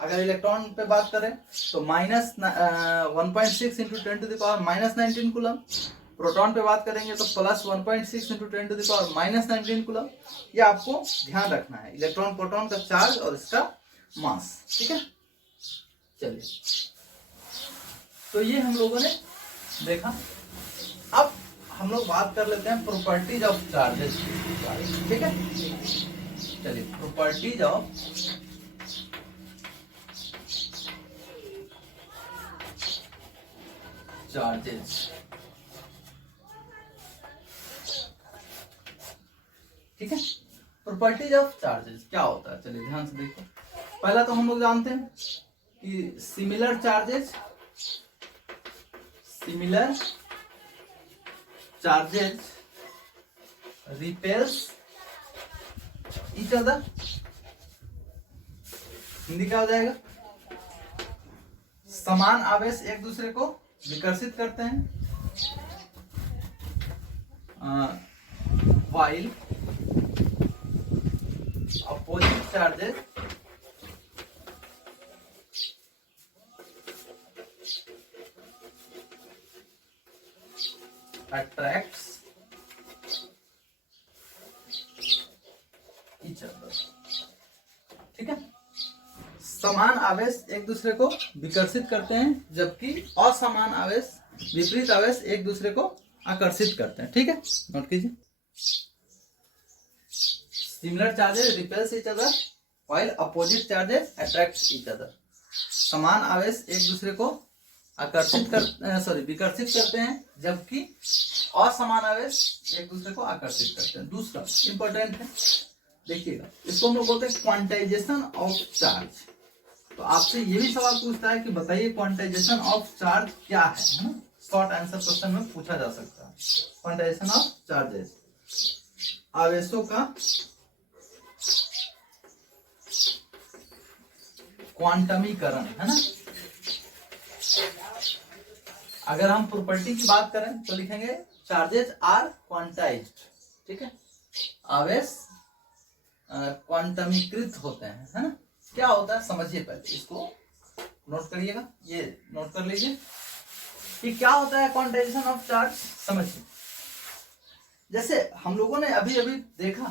अगर इलेक्ट्रॉन पे बात करें तो -1.6 इंटू 10⁻19 कूलम, प्रोटॉन पे बात करेंगे तो +1.6 इंटू 10⁻19 कूलम। ये आपको ध्यान रखना है, इलेक्ट्रॉन प्रोटॉन का चार्ज और इसका मास, ठीक है। चलिए, तो ये हम लोगों ने देखा। अब हम लोग बात कर लेते हैं प्रॉपर्टीज ऑफ चार्जेस, ठीक है। चलिए, प्रॉपर्टीज ऑफ चार्जेस, ठीक है। प्रॉपर्टीज ऑफ चार्जेस क्या होता है, चलिए ध्यान से देखो। पहला तो हम लोग जानते हैं कि similar charges repels each other. Hindi क्या हो जाएगा, समान आवेश एक दूसरे को विकर्षित करते हैं, while opposite charges attracts each other, ठीक है। समान आवेश एक दूसरे को विकर्षित करते हैं, जबकि असमान आवेश, विपरीत आवेश एक दूसरे को आकर्षित करते हैं, ठीक है। नोट कीजिए, similar charges repels each other while opposite charges attract each other. समान आवेश एक दूसरे को विकर्षित करते हैं, जबकि असमान आवेश एक दूसरे को आकर्षित करते हैं। दूसरा इंपॉर्टेंट है, देखिएगा, इसको हम लोग बोलते हैं क्वांटाइजेशन ऑफ चार्ज। तो आपसे ये भी सवाल पूछता है कि बताइए क्वांटाइजेशन ऑफ चार्ज क्या है ना। शॉर्ट आंसर क्वेश्चन में पूछा जा सकता है। क्वांटाइजेशन ऑफ चार्जेस, आवेशों का क्वांटमीकरण, है ना। अगर हम प्रॉपर्टी की बात करें तो लिखेंगे चार्जेस आर क्वांटाइज्ड, ठीक है। आवेश क्वांटमीकृत होते हैं, है ना। क्या होता है समझिए, पहले इसको नोट करिएगा, ये नोट कर लीजिए कि क्या होता है क्वांटाइजेशन ऑफ चार्ज। समझिए, जैसे हम लोगों ने अभी अभी देखा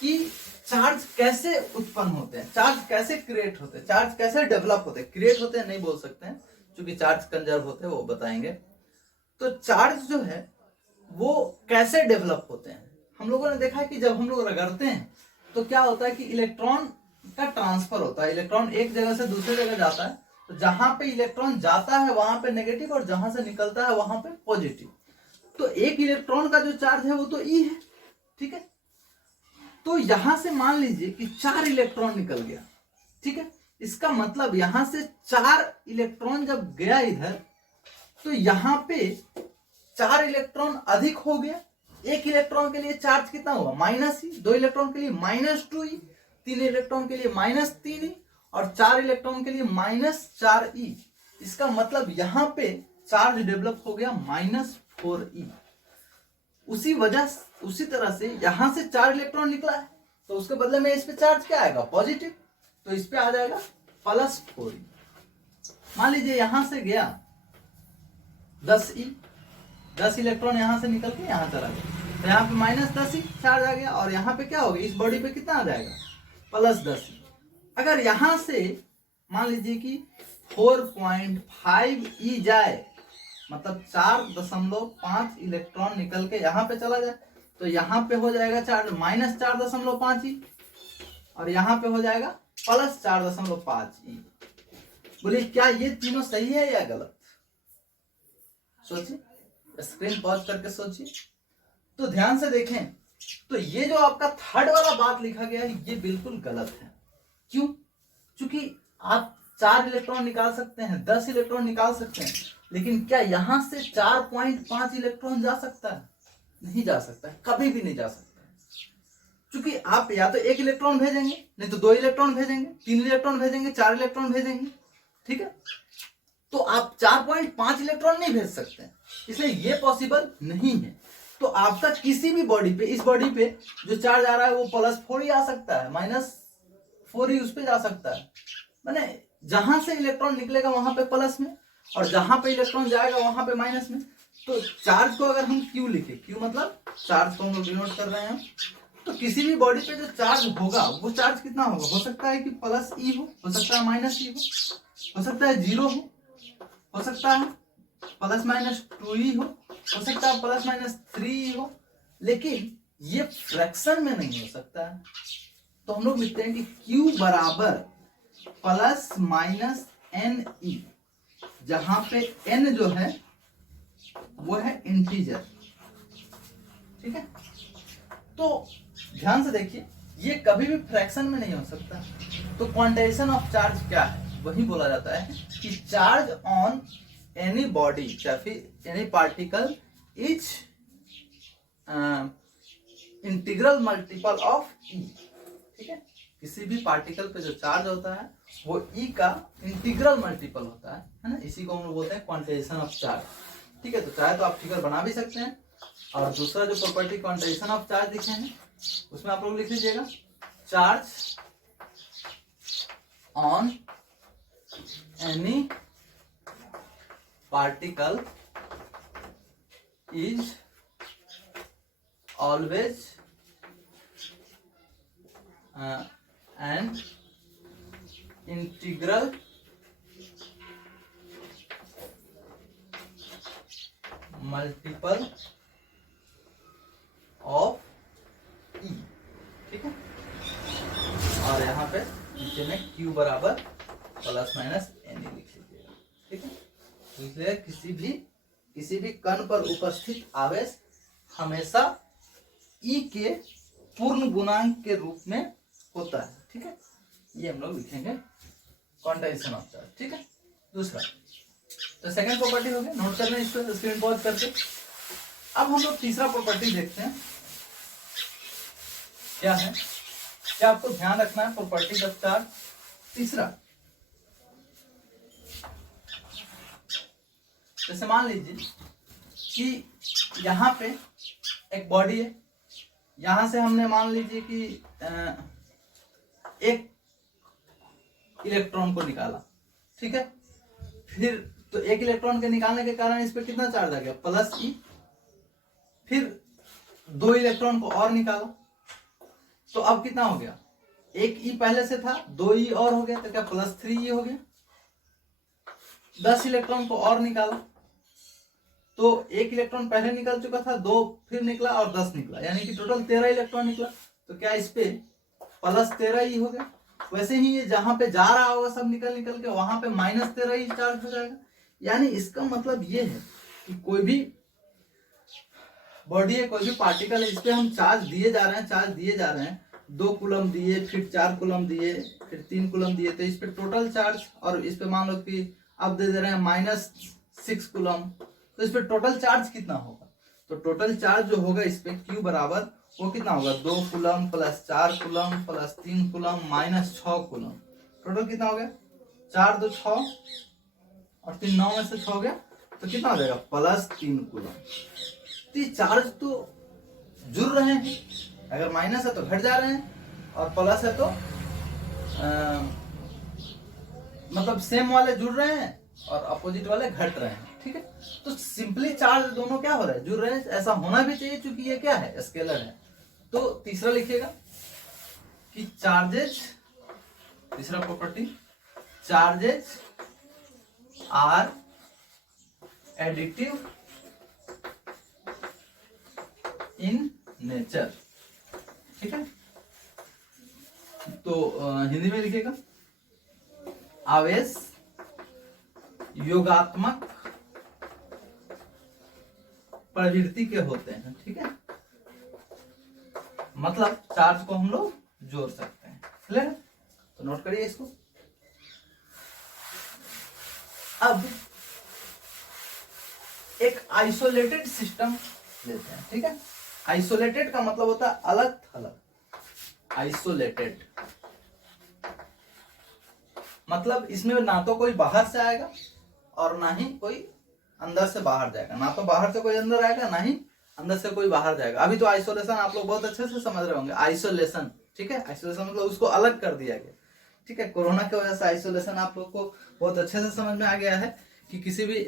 कि चार्ज कैसे उत्पन्न होते हैं, चार्ज कैसे क्रिएट होते हैं, चार्ज कैसे डेवलप होते हैं। क्रिएट होते हैं नहीं बोल सकते हैं, क्योंकि चार्ज कंजर्व होते हैं, वो बताएंगे। तो चार्ज जो है वो कैसे डेवलप होते हैं, हम लोगों ने देखा है कि जब हम लोग रगड़ते हैं तो क्या होता है कि इलेक्ट्रॉन का ट्रांसफर होता है। इलेक्ट्रॉन एक जगह से दूसरे जगह जाता है, तो जहां पे इलेक्ट्रॉन जाता है वहां पे नेगेटिव, और जहां से निकलता है वहां पे पॉजिटिव। तो एक इलेक्ट्रॉन का जो चार्ज है वो तो ई है, ठीक है। तो यहां से मान लीजिए कि 4 इलेक्ट्रॉन निकल गया, ठीक है। इसका मतलब यहां से 4 इलेक्ट्रॉन जब गया इधर, तो यहां पे 4 इलेक्ट्रॉन अधिक हो गया। एक इलेक्ट्रॉन के लिए चार्ज कितना हुआ, -e। 2 इलेक्ट्रॉन के लिए -2e, 3 इलेक्ट्रॉन के लिए -3e, और 4 इलेक्ट्रॉन के लिए -4e। इसका मतलब यहां पे चार्ज डेवलप हो गया -4e। उसी तरह से यहां से 4 इलेक्ट्रॉन निकला है, तो उसके बदले में इस पे चार्ज क्या आएगा, पॉजिटिव। तो इस पे आ जाएगा +4e। मान लीजिए यहां से गया 10e, 10 इलेक्ट्रॉन यहां से निकल के यहां चला गया, तो यहाँ पे -10e चार्ज आ गया, और यहाँ पे क्या होगा, इस बॉडी पे कितना आ जाएगा, +10e। अगर यहां से मान लीजिए कि 4.5e जाए, मतलब 4.5 इलेक्ट्रॉन निकल के यहाँ पे चला जाए, तो यहाँ पे हो जाएगा चार्ज -4.5e, और यहाँ पे हो जाएगा +4.5e। बोलिए क्या ये तीनों सही है या गलत? सोचिए, स्क्रीन पॉज करके सोचिए। तो ध्यान से देखें, तो ये जो आपका थर्ड वाला बात लिखा गया है ये बिल्कुल गलत है। क्यों? क्योंकि आप 4 इलेक्ट्रॉन निकाल सकते हैं, 10 इलेक्ट्रॉन निकाल सकते हैं, लेकिन क्या यहां से 4.5 इलेक्ट्रॉन जा सकता है? नहीं जा सकता है, कभी भी नहीं जा सकता है। क्योंकि आप या तो एक इलेक्ट्रॉन भेजेंगे, नहीं तो 2 इलेक्ट्रॉन भेजेंगे, 3 इलेक्ट्रॉन भेजेंगे, 4 इलेक्ट्रॉन भेजेंगे, ठीक है। तो आप 4.5 इलेक्ट्रॉन नहीं भेज सकते, इसलिए ये पॉसिबल नहीं है। तो आपका किसी भी बॉडी पे, इस बॉडी पे जो चार्ज आ रहा है वो +4 ही आ सकता है, -4 ही उस पे जा सकता है। माने जहां से इलेक्ट्रॉन निकलेगा वहां पे प्लस में, और जहां पे इलेक्ट्रॉन जाएगा वहां पे माइनस में। तो चार्ज को अगर हम Q लिखे, Q मतलब चार्ज को हम लोग डिनोट कर रहे हैं, तो किसी भी बॉडी पे जो चार्ज होगा वो चार्ज कितना होगा, हो सकता है कि +E हो सकता है -E हो सकता है 0 हो सकता है ±2E हो सकता है ±3E हो, लेकिन ये फ्रैक्शन में नहीं हो सकता है। तो हम लोग लिखते हैं कि Q बराबर ±NE, जहां पे N जो है वो है इंटीजर, ठीक है। तो ध्यान से देखिए, ये कभी भी फ्रैक्शन में नहीं हो सकता। तो क्वांटाइजेशन ऑफ चार्ज क्या है, वही बोला जाता है कि चार्ज ऑन एनी बॉडी या फिर any particle is integral multiple of E, ठीक है। किसी भी पार्टिकल पे जो चार्ज होता है वो E का इंटीग्रल मल्टीपल होता है ना। इसी को हम लोग बोलते हैं क्वांटाइजेशन ऑफ चार्ज, ठीक है। तो चाहे तो आप फिगर बना भी सकते हैं, और दूसरा जो प्रॉपर्टी क्वांटाइजेशन ऑफ चार्ज लिखेंगे उसमें आप लोग लिख लीजिएगा, charge on any particle is always an integral multiple of E, ठीक है। और यहाँ पे नीचे में Q बराबर ±NE लिख लीजिएगा, ठीक है। तो इसलिए किसी भी कण पर उपस्थित आवेश हमेशा E के पूर्ण गुणांक के रूप में होता है, ठीक है। ये हम लोग लिखेंगे क्वांटाइजेशन ऑफ चार्ज, ठीक है। दूसरा, तो सेकंड प्रॉपर्टी हो गया, नोट करना इसको स्क्रीन पॉज करके। अब हम लोग तीसरा प्रॉपर्टी देखते हैं क्या है, क्या आपको ध्यान रखना है प्रॉपर्टी ऑफ चार्ज। तीसरा, जैसे मान लीजिए कि यहाँ पे एक बॉडी है, यहां से हमने मान लीजिए कि एक इलेक्ट्रॉन को निकाला, ठीक है। फिर तो एक इलेक्ट्रॉन के निकालने के कारण इस पे कितना चार्ज आ गया, +E। फिर 2 इलेक्ट्रॉन को और निकाला, तो अब कितना हो गया, एक E पहले से था, 2E और हो गया, तो क्या +3E हो गया। 10 इलेक्ट्रॉन को और निकाला, तो एक इलेक्ट्रॉन पहले निकल चुका था, 2 फिर निकला और 10 निकला, यानी कि टोटल 13 इलेक्ट्रॉन निकला। तो क्या इस पे +13E हो गया। वैसे ही ये जहां पे जा रहा होगा सब निकल के वहां पे -13E चार्ज हो जाएगा। यानी इसका मतलब ये है कि कोई भी बॉडी है, कोई भी पार्टिकल है, इस पे हम चार्ज दिए जा रहे हैं, 2 कूलम दिए, फिर 4 कूलम दिए, फिर 3 कूलम दिए, तो इस पे टोटल चार्ज, और इस पे मान लो कि अब दे रहे हैं -6 कूलम, तो इस पे टोटल चार्ज कितना होगा। तो टोटल चार्ज जो होगा इस पे Q बराबर वो कितना होगा, 2 coulomb + 4 coulomb + 3 coulomb -6 coulomb. Total कितना हो गया, 4 2 6 और 3 9 में से 6 हो गया, तो कितना हो जाएगा +3 कूलम। तो चार्ज तो जुड़ रहे हैं, अगर माइनस है तो घट जा रहे हैं, और प्लस है तो मतलब सेम वाले जुड़ रहे हैं और अपोजिट वाले घट रहे हैं, ठीक है। तो सिंपली चार्ज दोनों क्या हो रहा है, जुड़ रहे हैं। ऐसा होना भी चाहिए क्योंकि ये क्या है, स्केलर है। तो तीसरा लिखिएगा कि चार्जेज, तीसरा property, charges are additive in nature, ठीक है। तो हिंदी में लिखिएगा, आवेश योगात्मक प्रवृत्ति के होते हैं, ठीक है। मतलब चार्ज को हम लोग जोड़ सकते हैं, क्लियर। तो नोट करिए इसको। अब एक आइसोलेटेड सिस्टम लेते हैं, ठीक है। आइसोलेटेड का मतलब होता है अलग थलग। आइसोलेटेड मतलब इसमें ना तो कोई बाहर से आएगा और ना ही कोई अंदर से बाहर जाएगा, ना तो बाहर से कोई अंदर आएगा, ना ही अंदर से कोई बाहर जाएगा। अभी तो आइसोलेशन आप लोग बहुत अच्छे से समझ रहे होंगे, आइसोलेशन, ठीक है। आइसोलेशन मतलब उसको अलग कर दिया गया, ठीक है। कोरोना की वजह से आइसोलेशन आप लोग को बहुत अच्छे से समझ में आ गया है कि किसी भी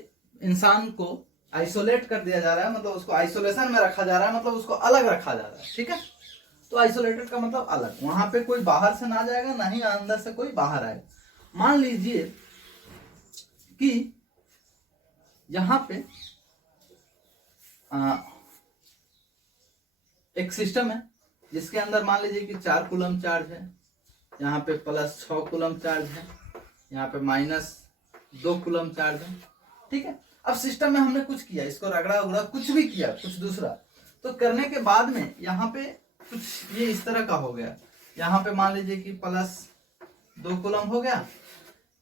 इंसान को आइसोलेट कर दिया जा रहा है, मतलब उसको आइसोलेशन में रखा जा रहा है, मतलब उसको अलग रखा जा रहा है, ठीक है। तो आइसोलेटेड का मतलब अलग, वहां पे कोई बाहर से ना जाएगा, ना ही अंदर से कोई बाहर आएगा। मान लीजिए कि यहां पे एक सिस्टम है जिसके अंदर मान लीजिए कि 4 कूलम चार्ज है, यहाँ पे प्लस 6 कूलम चार्ज है, यहाँ पे माइनस 2 कूलम चार्ज है, ठीक है। अब सिस्टम में हमने कुछ किया, इसको रगड़ा उगड़ा कुछ भी किया, कुछ दूसरा, तो करने के बाद में यहाँ पे कुछ ये इस तरह का हो गया। यहाँ पे मान लीजिए कि प्लस 2 कूलम हो गया,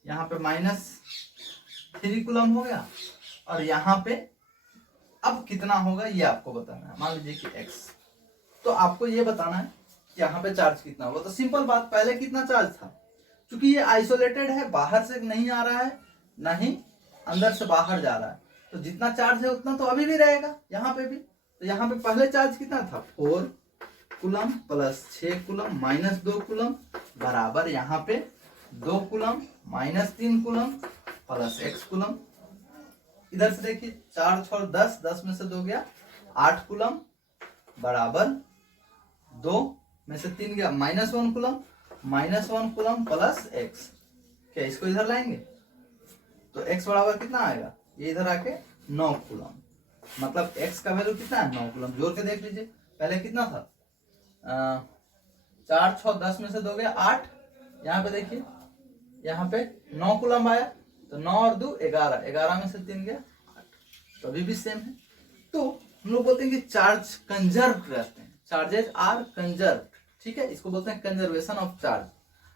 यहाँ पे माइनस 3 कूलम हो गया, और यहाँ पे अब कितना होगा ये आपको बताना है। मान लीजिए कि x, तो आपको ये बताना है कि यहाँ पे चार्ज कितना होगा। तो सिंपल बात, पहले कितना चार्ज था, क्योंकि ये आइसोलेटेड है, बाहर से नहीं आ रहा है, ना ही अंदर से बाहर जा रहा है, तो जितना चार्ज है उतना तो अभी भी रहेगा यहाँ पे भी। तो यहाँ पे पहले चार्ज कितना था, 4 coulomb plus 6 coulomb minus 2 coulomb बराबर यहाँ पे 2 coulomb minus 3 coulomb plus x coulomb. इधर से देखिए 4 छोड़ 10, 10 में से 2 गया 8 कूलम बराबर 2 में से 3 गया minus 1 coulomb, minus 1 coulomb plus x। क्या इसको इधर लाएंगे तो x बराबर कितना आएगा, ये इधर आके 9 कूलम, मतलब x का वैल्यू कितना है 9 कूलम। जोड़ के देख लीजिए, पहले कितना था 4 6 10 में से 2 गया 8, यहाँ पे देखिए यहाँ पे 9 कूलम आया, तो 9 और 2 11, 11 में से 3 गया 8, तो अभी भी सेम है। तो हम लोग बोलते हैं कि चार्ज कंजर्व रहते हैं, चार्जेज आर कंजर्व, ठीक है। इसको बोलते हैं कंजर्वेशन ऑफ चार्ज,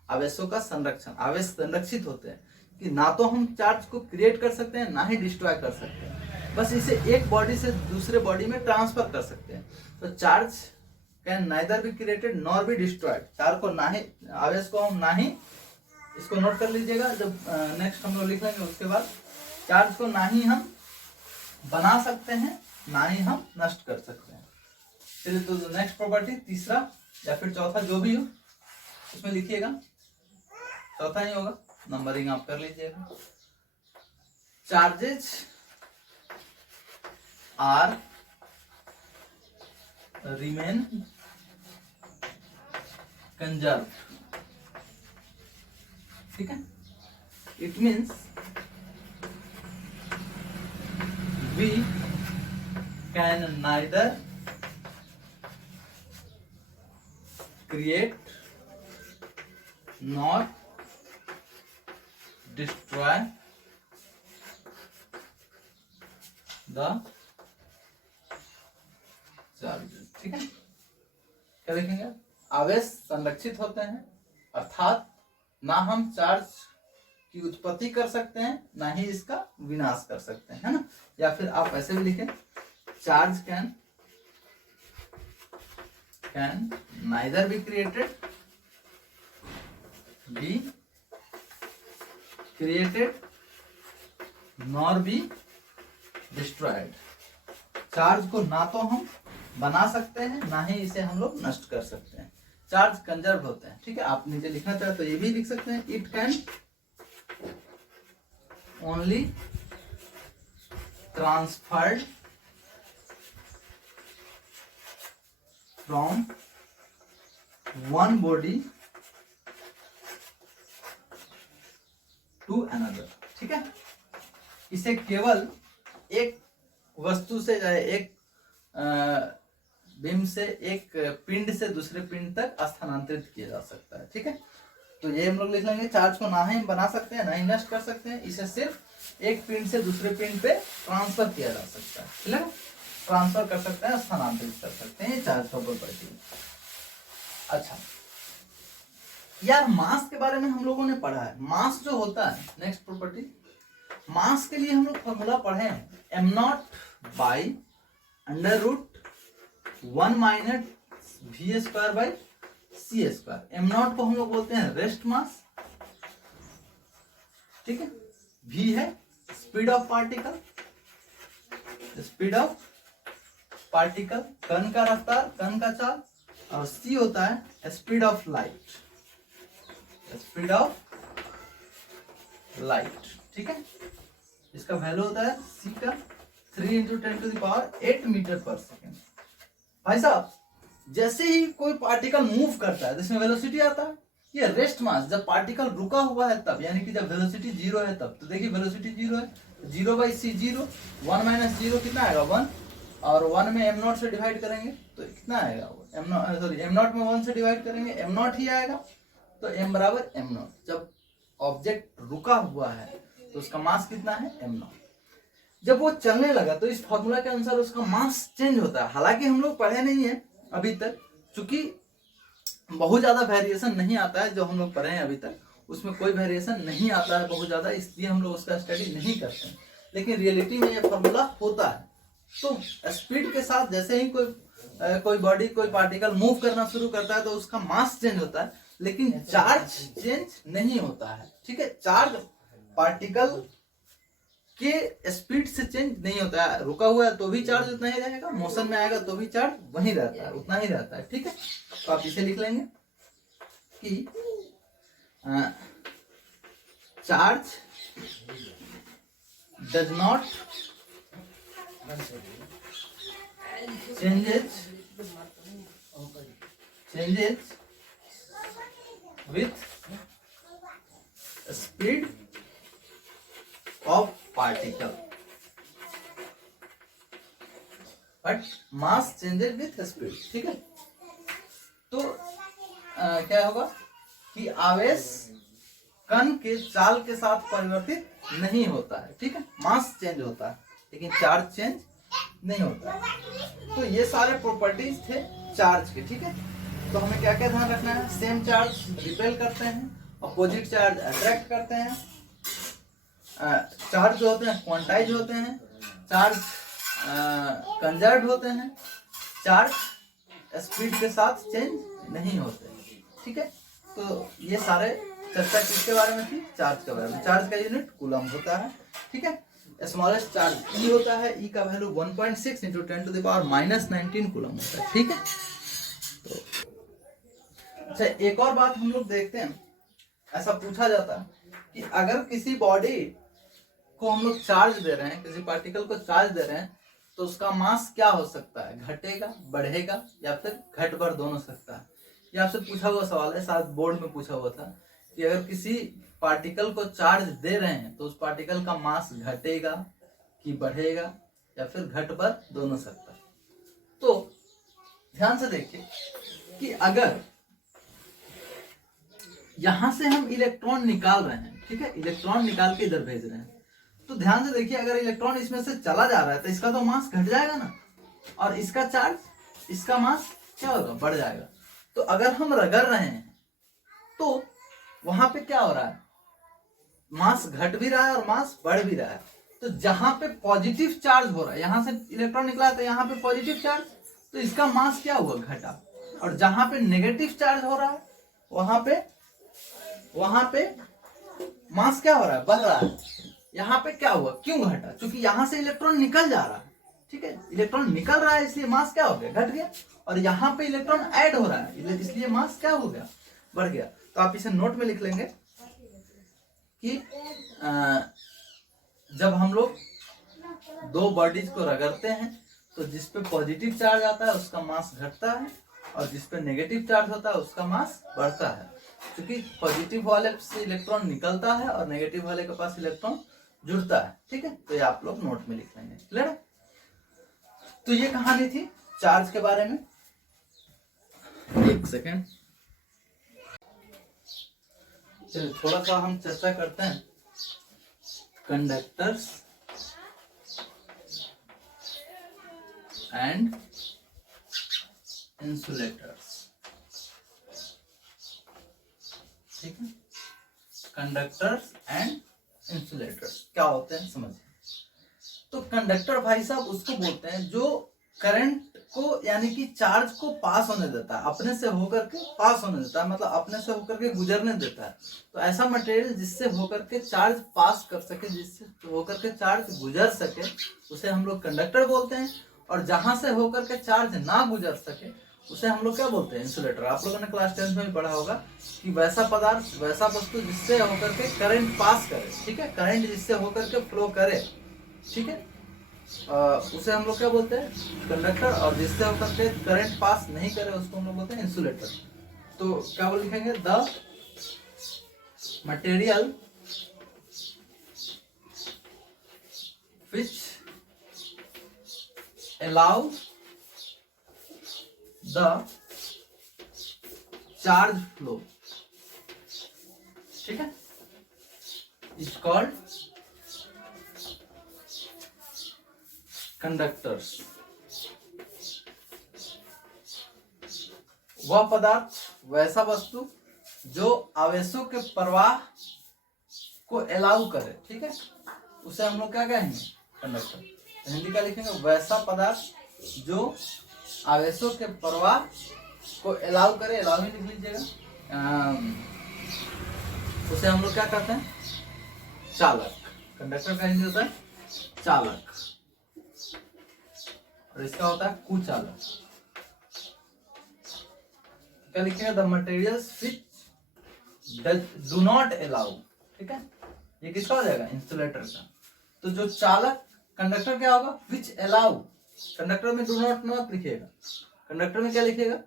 आवेशों का संरक्षण। आवेश संरक्षित होते हैं कि ना तो हम चार्ज को क्रिएट कर सकते हैं, ना ही डिस्ट्रॉय कर सकते हैं, बस इसे एक बॉडी से दूसरे बॉडी में ट्रांसफर कर सकते हैं। तो charge can neither be created nor be destroyed, charge को ना ही, आवेश को हम ना ही, इसको नोट कर लीजिएगा जब नेक्स्ट हम लोग लिख लेंगे उसके बाद, चार्ज को ना ही हम बना सकते हैं, ना ही हम नष्ट कर सकते हैं। चलिए तो नेक्स्ट प्रॉपर्टी, तीसरा या फिर चौथा जो भी हो उसमें लिखिएगा, चौथा ही होगा, नंबरिंग आप कर लीजिएगा। चार्जेज आर रिमेन कंजर्व, ठीक है। It means we can neither create nor destroy the charges, ठीक है। क्या देखेंगे, आवेश संरक्षित होते हैं, अर्थात ना हम चार्ज की उत्पत्ति कर सकते हैं, ना ही इसका विनाश कर सकते हैं, है ना। या फिर आप ऐसे भी लिखें, charge can neither be created nor be destroyed। Charge को ना तो हम बना सकते हैं, ना ही इसे हम लोग नष्ट कर सकते हैं। चार्ज कंजर्व होते हैं, ठीक है। आप नीचे लिखना चाहे तो ये भी लिख सकते हैं, it can only transferred from one body to another, ठीक है। इसे केवल एक वस्तु से, एक बीम से, एक पिंड से दूसरे पिंड तक स्थानांतरित किया जा सकता है, ठीक है। तो ये हम लोग लिख लेंगे, चार्ज को ना ही बना सकते हैं, ना ही नष्ट कर सकते हैं, इसे सिर्फ एक पिंड से दूसरे पिंड पे ट्रांसफर किया जा सकता है, ठीक है। ट्रांसफर कर सकते हैं, स्थानांतरित कर सकते हैं, चार्ज का प्रॉपर्टी। अच्छा यार, मास के बारे में हम लोगों ने पढ़ा है। मास जो होता है, नेक्स्ट प्रॉपर्टी, मास के लिए हम लोग फॉर्मूला पढ़े हैं, m0 by under root 1 minus v² by C square. M not को हम लोग बोलते हैं रेस्ट मास, ठीक है। v है speed of particle, speed of particle, कण का रफ्तार, कण का चाल, और c होता है speed of light, speed of light, ठीक है। इसका वैल्यू होता है c का 3 × 10⁸ मीटर पर सेकेंड। भाई साहब जैसे ही कोई पार्टिकल मूव करता है तो इसमें वेलोसिटी आता है, ये रेस्ट मास। जब पार्टिकल रुका हुआ है तब, यानी कि जब वेलोसिटी 0 है तब, तो देखिए वेलोसिटी 0 है, 0/c 0, 1 - 0 कितना आएगा 1, और 1 में m नॉट से डिवाइड करेंगे तो कितना आएगा, m नॉट में 1 से डिवाइड करेंगे m नॉट ही आएगा, तो m बराबर m नॉट। जब ऑब्जेक्ट रुका हुआ है तो उसका मास कितना है m नॉट। जब वो चलने लगा तो इस फॉर्मूला के अनुसार उसका मास चेंज होता है। हालांकि हम लोग पढ़े नहीं है अभी तक, चूंकि बहुत ज्यादा वेरिएशन नहीं आता है, जो हम लोग पढ़े हैं अभी तक उसमें कोई वेरिएशन नहीं आता है बहुत ज्यादा, इसलिए हम लोग उसका स्टडी नहीं करते हैं। लेकिन रियलिटी में ये फॉर्मूला होता है। तो स्पीड के साथ जैसे ही कोई बॉडी, कोई पार्टिकल मूव करना शुरू करता है तो उसका मास चेंज होता है, लेकिन चार्ज चेंज नहीं होता है, ठीक है। चार्ज पार्टिकल के स्पीड से चेंज नहीं होता है, रुका हुआ है तो भी चार्ज उतना ही रहेगा, मोशन में आएगा तो भी चार्ज वही रहता है, उतना ही रहता है, ठीक है। तो आप इसे लिख लेंगे कि charge does not changes with speed of particle, but mass changes with speed, ठीक है। तो क्या होगा कि आवेश कण के चाल के साथ परिवर्तित नहीं होता है, ठीक है। मास चेंज होता है लेकिन चार्ज चेंज नहीं होता है। तो ये सारे प्रॉपर्टीज थे चार्ज के, ठीक है। तो हमें क्या क्या ध्यान रखना है, सेम चार्ज रिपेल करते हैं, अपोजिट चार्ज अट्रैक्ट करते हैं, चार्ज जो होते हैं क्वांटाइज होते हैं, चार्ज कंजर्व होते हैं, चार्ज स्पीड के साथ चेंज नहीं होते, ठीक है। तो ये सारे चर्चा किसके बारे में थी, चार्ज के बारे में। चार्ज का यूनिट कूलम होता है, ठीक है। स्मॉलेस्ट चार्ज ई होता है, ई का वैल्यू 1.6 × 10⁻−19 कूलम होता है, ठीक है। तो अच्छा एक और बात हम लोग देखते हैं, ऐसा पूछा जाता है कि अगर किसी बॉडी को हम लोग चार्ज दे रहे हैं, किसी पार्टिकल को चार्ज दे रहे हैं, तो उसका मास क्या हो सकता है, घटेगा, बढ़ेगा, या फिर घट बढ़ दोनों सकता है। ये आपसे पूछा हुआ सवाल है, शायद बोर्ड में पूछा हुआ था कि अगर किसी पार्टिकल को चार्ज दे रहे हैं तो उस पार्टिकल का मास घटेगा कि बढ़ेगा, या फिर घट बढ़ दोनों सकता है। तो ध्यान से देखिए कि अगर यहां से हम इलेक्ट्रॉन निकाल रहे हैं, ठीक है, इलेक्ट्रॉन निकाल के इधर भेज रहे हैं, तो ध्यान से देखिए अगर इलेक्ट्रॉन इसमें से चला जा रहा है तो इसका तो मास घट जाएगा ना, और इसका चार्ज, इसका मास क्या होगा, बढ़ जाएगा। तो अगर हम रगड़ रहे हैं तो वहां पे क्या हो रहा है, मास घट भी रहा है और मास बढ़ भी रहा है। तो जहां पे पॉजिटिव चार्ज हो रहा है, यहां से इलेक्ट्रॉन निकला है तो यहाँ पे पॉजिटिव चार्ज, तो इसका मास क्या हुआ, घटा। और जहां पे नेगेटिव चार्ज हो रहा है वहां पे मास क्या हो रहा है, बढ़ रहा है। यहाँ पे क्या हुआ, क्यों घटा, क्योंकि यहाँ से इलेक्ट्रॉन निकल जा रहा है, ठीक है, इलेक्ट्रॉन निकल रहा है इसलिए मास क्या हो गया, घट गया। और यहाँ पे इलेक्ट्रॉन ऐड हो रहा है इसलिए मास क्या हो गया, बढ़ गया। तो आप इसे नोट में लिख लेंगे कि जब हम लोग दो बॉडीज को रगड़ते हैं तो जिसपे पॉजिटिव चार्ज आता है उसका मास घटता है, और जिसपे नेगेटिव चार्ज होता है उसका मास बढ़ता है, क्योंकि पॉजिटिव वाले से इलेक्ट्रॉन निकलता है और नेगेटिव वाले के पास इलेक्ट्रॉन जुड़ता है, ठीक है। तो ये आप लोग नोट में लिख लेंगे, क्लियर है। तो ये कहानी थी चार्ज के बारे में। एक सेकेंड, चलिए थोड़ा सा हम चर्चा करते हैं कंडक्टर्स एंड इंसुलेटर्स, ठीक है। कंडक्टर्स एंड इंसुलेटर्स क्या होते हैं समझिए। तो कंडक्टर भाई साहब उसको बोलते हैं जो करंट को यानी कि चार्ज को पास होने देता है, अपने से होकर के पास होने देता है, मतलब अपने से होकर के गुजरने देता है। तो ऐसा मटेरियल जिससे होकर के चार्ज पास कर सके, जिससे होकर के चार्ज गुजर सके, उसे हम लोग कंडक्टर बोलते हैं। और जहां से होकर के चार्ज ना गुजर सके उसे हम लोग क्या बोलते हैं? इंसुलेटर। आप लोगों ने क्लास 10 में भी पढ़ा होगा कि वैसा पदार्थ, वैसा वस्तु जिससे होकर के करंट पास करे, ठीक है, करंट जिससे होकर के फ्लो करे, ठीक है, उसे हम लोग क्या बोलते हैं? कंडक्टर। और जिससे होकर के करंट पास नहीं करे उसको हम लोग बोलते हैं इंसुलेटर। तो क्या बोल लिखेंगे? The material which allow the charge flow, ठीक है, is called conductors। वह पदार्थ, वैसा वस्तु जो आवेशों के प्रवाह को अलाउ करे, ठीक है, उसे हम लोग क्या कहेंगे? कंडक्टर। हिंदी का लिखेंगे वैसा पदार्थ जो आवेशों के प्रवाह को अलाउ करे, अलाउ ही लिख लीजिएगा, उसे हम लोग क्या कहते हैं? चालक। कंडक्टर का हिंदी होता है चालक, और इसका होता है कुचालक। क्या लिखेंगे? The materials which do not allow, ठीक है, ये किसका हो जाएगा? इंसुलेटर का। तो जो चालक, कंडक्टर क्या होगा? Which allow. कंडक्टर में डू नॉट नॉट लिखिएगा, कंडक्टर में क्या लिखिएगा?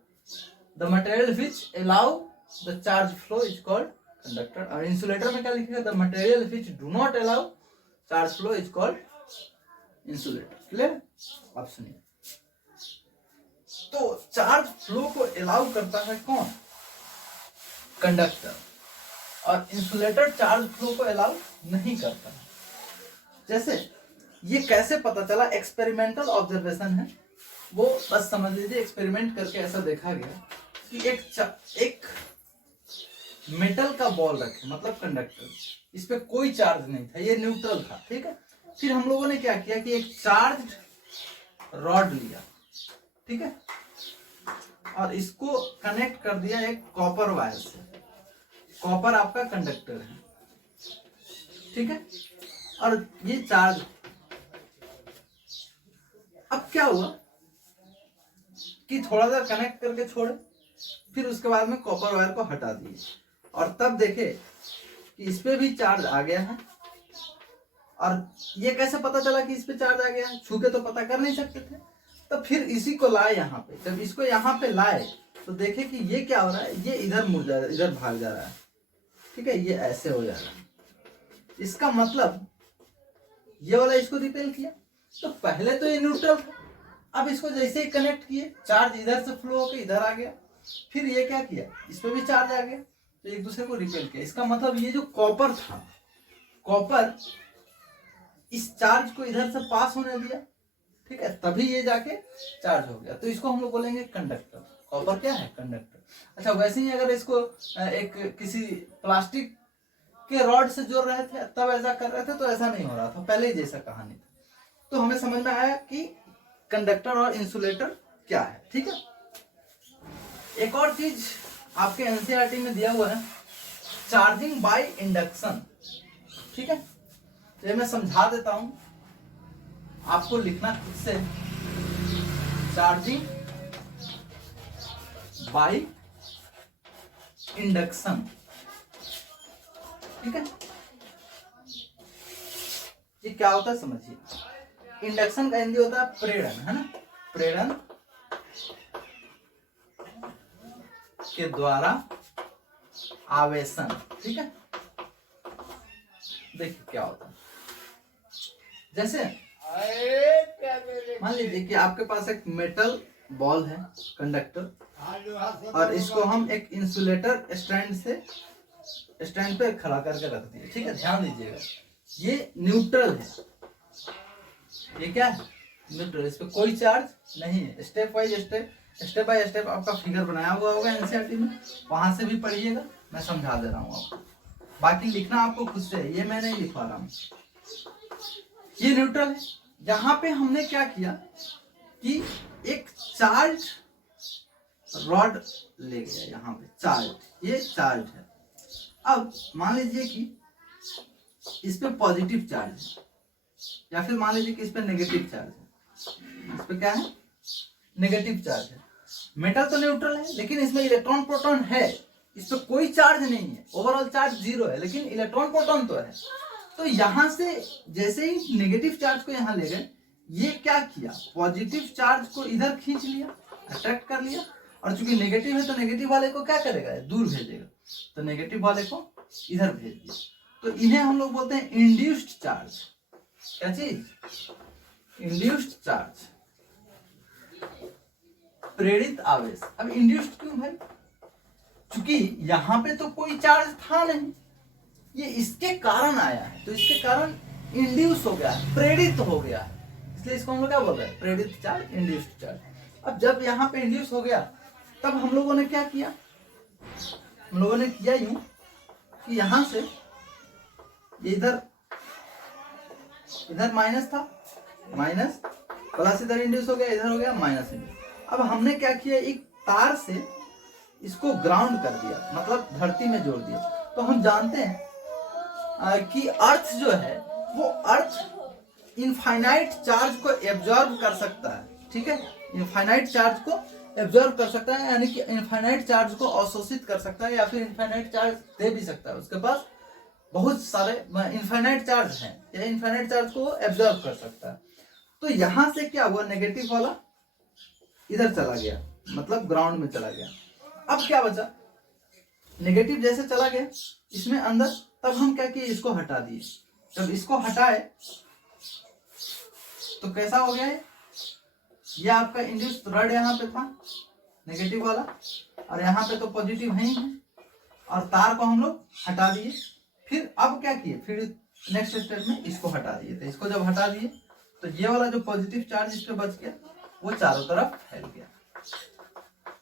The material which allow the charge flow is called conductor. और इंसुलेटर में क्या लिखिएगा? The material which do not allow charge flow is called insulator. Clear? आप सुनिए, तो चार्ज फ्लो को अलाउ करता है कौन? कंडक्टर। और इंसुलेटर चार्ज फ्लो को अलाउ नहीं करता है। जैसे ये कैसे पता चला? एक्सपेरिमेंटल ऑब्जर्वेशन है वो, बस समझ लीजिए, एक्सपेरिमेंट करके ऐसा देखा गया कि एक मेटल का बॉल रखे, मतलब कंडक्टर, इस पे कोई चार्ज नहीं था, ये न्यूट्रल था, ठीक है। फिर हम लोगों ने क्या किया कि एक चार्ज रॉड लिया, ठीक है, और इसको कनेक्ट कर दिया एक कॉपर वायर से। कॉपर आपका कंडक्टर है, ठीक है, और ये चार्ज। अब क्या हुआ कि थोड़ा सा कनेक्ट करके छोड़े, फिर उसके बाद में कॉपर वायर को हटा दिए, और तब देखे कि इस पे भी चार्ज आ गया है। और ये कैसे पता चला कि इस पे चार्ज आ गया है? छू के तो पता कर नहीं सकते थे। तो फिर इसी को लाए यहाँ पे। जब इसको यहाँ पे लाए तो देखे कि ये क्या हो रहा है, ये इधर मुड़ जा रहा है, इधर भाग जा रहा है, ठीक है, ये ऐसे हो जा रहा है। इसका मतलब ये वाला इसको रिपेल किया, तो पहले तो ये न्यूट्रल था, अब इसको जैसे ही कनेक्ट किए, चार्ज इधर से फ्लो होकर इधर आ गया, फिर ये क्या किया, इस पे भी चार्ज आ गया, तो एक दूसरे को रिपेल किया। इसका मतलब ये जो कॉपर था, कॉपर इस चार्ज को इधर से पास होने दिया, ठीक है, तभी ये जाके चार्ज हो गया। तो इसको हम लोग बोलेंगे कंडक्टर। कॉपर क्या है? कंडक्टर। अच्छा, वैसे ही अगर इसको एक किसी प्लास्टिक के रॉड से जोड़ रहे थे तब ऐसा कर रहे थे तो ऐसा नहीं हो रहा था, पहले ही जैसा कहानी था। तो हमें समझ में आया कि कंडक्टर और इंसुलेटर क्या है, ठीक है। एक और चीज आपके एनसीईआरटी में दिया हुआ है, चार्जिंग बाय इंडक्शन, ठीक है, तो ये मैं समझा देता हूं, आपको लिखना खुद से, चार्जिंग बाय इंडक्शन, ठीक है। ये क्या होता है समझिए। इंडक्शन का हिंदी होता है प्रेरण, है ना, प्रेरण के द्वारा आवेशन, ठीक है। देखिए क्या होता है, जैसे मान लीजिए कि आपके पास एक मेटल बॉल है, कंडक्टर, और इसको हम एक इंसुलेटर स्टैंड पे खड़ा करके रख दिए, ठीक है। ध्यान दीजिएगा, ये न्यूट्रल है, ये क्या है? न्यूट्रल, इस पे कोई चार्ज नहीं है। स्टेप बाय स्टेप आपका फिगर बनाया हुआ होगा एनसीईआरटी में, वहां से भी पढ़िएगा, मैं समझा दे रहा हूँ आपको, बाकी लिखना आपको खुद से, ये मैं नहीं लिखवा रहा हूँ। ये न्यूट्रल है, यहाँ पे हमने क्या किया कि एक चार्ज रॉड ले गया, यहाँ पे चार्ज, ये चार्ज है। अब मान लीजिए कि इस पे पॉजिटिव चार्ज है, या फिर मान लीजिए कि इस पे नेगेटिव चार्ज है। इस पे क्या है? नेगेटिव चार्ज है। मेटल तो न्यूट्रल है, लेकिन इसमें इलेक्ट्रॉन प्रोटॉन है, इस पे कोई चार्ज नहीं है, ओवरऑल चार्ज 0 है, लेकिन इलेक्ट्रॉन प्रोटॉन तो है। तो यहां से जैसे ही नेगेटिव चार्ज को यहां ले गए, ये क्या किया, पॉजिटिव चार्ज को इधर खींच लिया, अट्रैक्ट कर लिया, और चूंकि नेगेटिव है तो नेगेटिव वाले को क्या करेगा, दूर भेजेगा, तो नेगेटिव वाले को इधर भेज दिया। तो इन्हें हम लोग बोलते हैं इंड्यूस्ड चार्ज। क्या चीज? इंड्यूस्ड चार्ज, प्रेरित आवेश। अब इंड्यूस्ड क्यों भाई? क्योंकि यहां पे तो कोई चार्ज था नहीं, ये इसके कारण आया है, तो इसके कारण इंड्यूस हो गया है, प्रेरित हो गया है, इसलिए इसको हम लोग क्या बोल रहे हैं, प्रेरित चार्ज, इंड्यूस्ड चार्ज। अब जब यहाँ पे इंड्यूस हो गया, तब हम लोगों ने क्या किया, हम लोगों ने किया यूं कि यहां से इधर माइनस था, माइनस प्लस, इधर इंड्यूस हो गया, इधर हो गया माइनस इंड्यूस। अब हमने क्या किया, एक तार से इसको ग्राउंड कर दिया, मतलब धरती में जोड़ दिया। तो हम जानते हैं कि अर्थ जो है वो अर्थ इनफाइनाइट चार्ज को एब्जॉर्ब कर सकता है, ठीक है, इनफाइनाइट चार्ज को एब्जॉर्ब कर सकता है, यानी कि इनफाइनाइट चार्ज को अवशोषित कर सकता है, या फिर इनफाइनाइट चार्ज दे भी सकता है, उसके पास बहुत सारे इनफाइनाइट चार्ज हैं, या इनफाइनाइट चार्ज को एब्जॉर्ब कर सकता है। तो यहां से क्या हुआ, नेगेटिव वाला इधर चला गया, मतलब ग्राउंड में चला गया। अब क्या बचा, नेगेटिव जैसे चला गया इसमें अंदर, तब हम क्या किए, इसको हटा दिए। जब इसको हटाए तो कैसा हो गया है, ये आपका इंड्यूस्ड रॉड यहाँ पे था नेगेटिव वाला, और यहाँ पे तो पॉजिटिव है ही है, और तार को हम लोग हटा दिए। फिर अब क्या किए, फिर नेक्स्ट स्टेप में इसको हटा दिए। तो इसको जब हटा दिए तो ये वाला जो पॉजिटिव चार्ज इस पे बच गया, वो चारों तरफ फैल गया,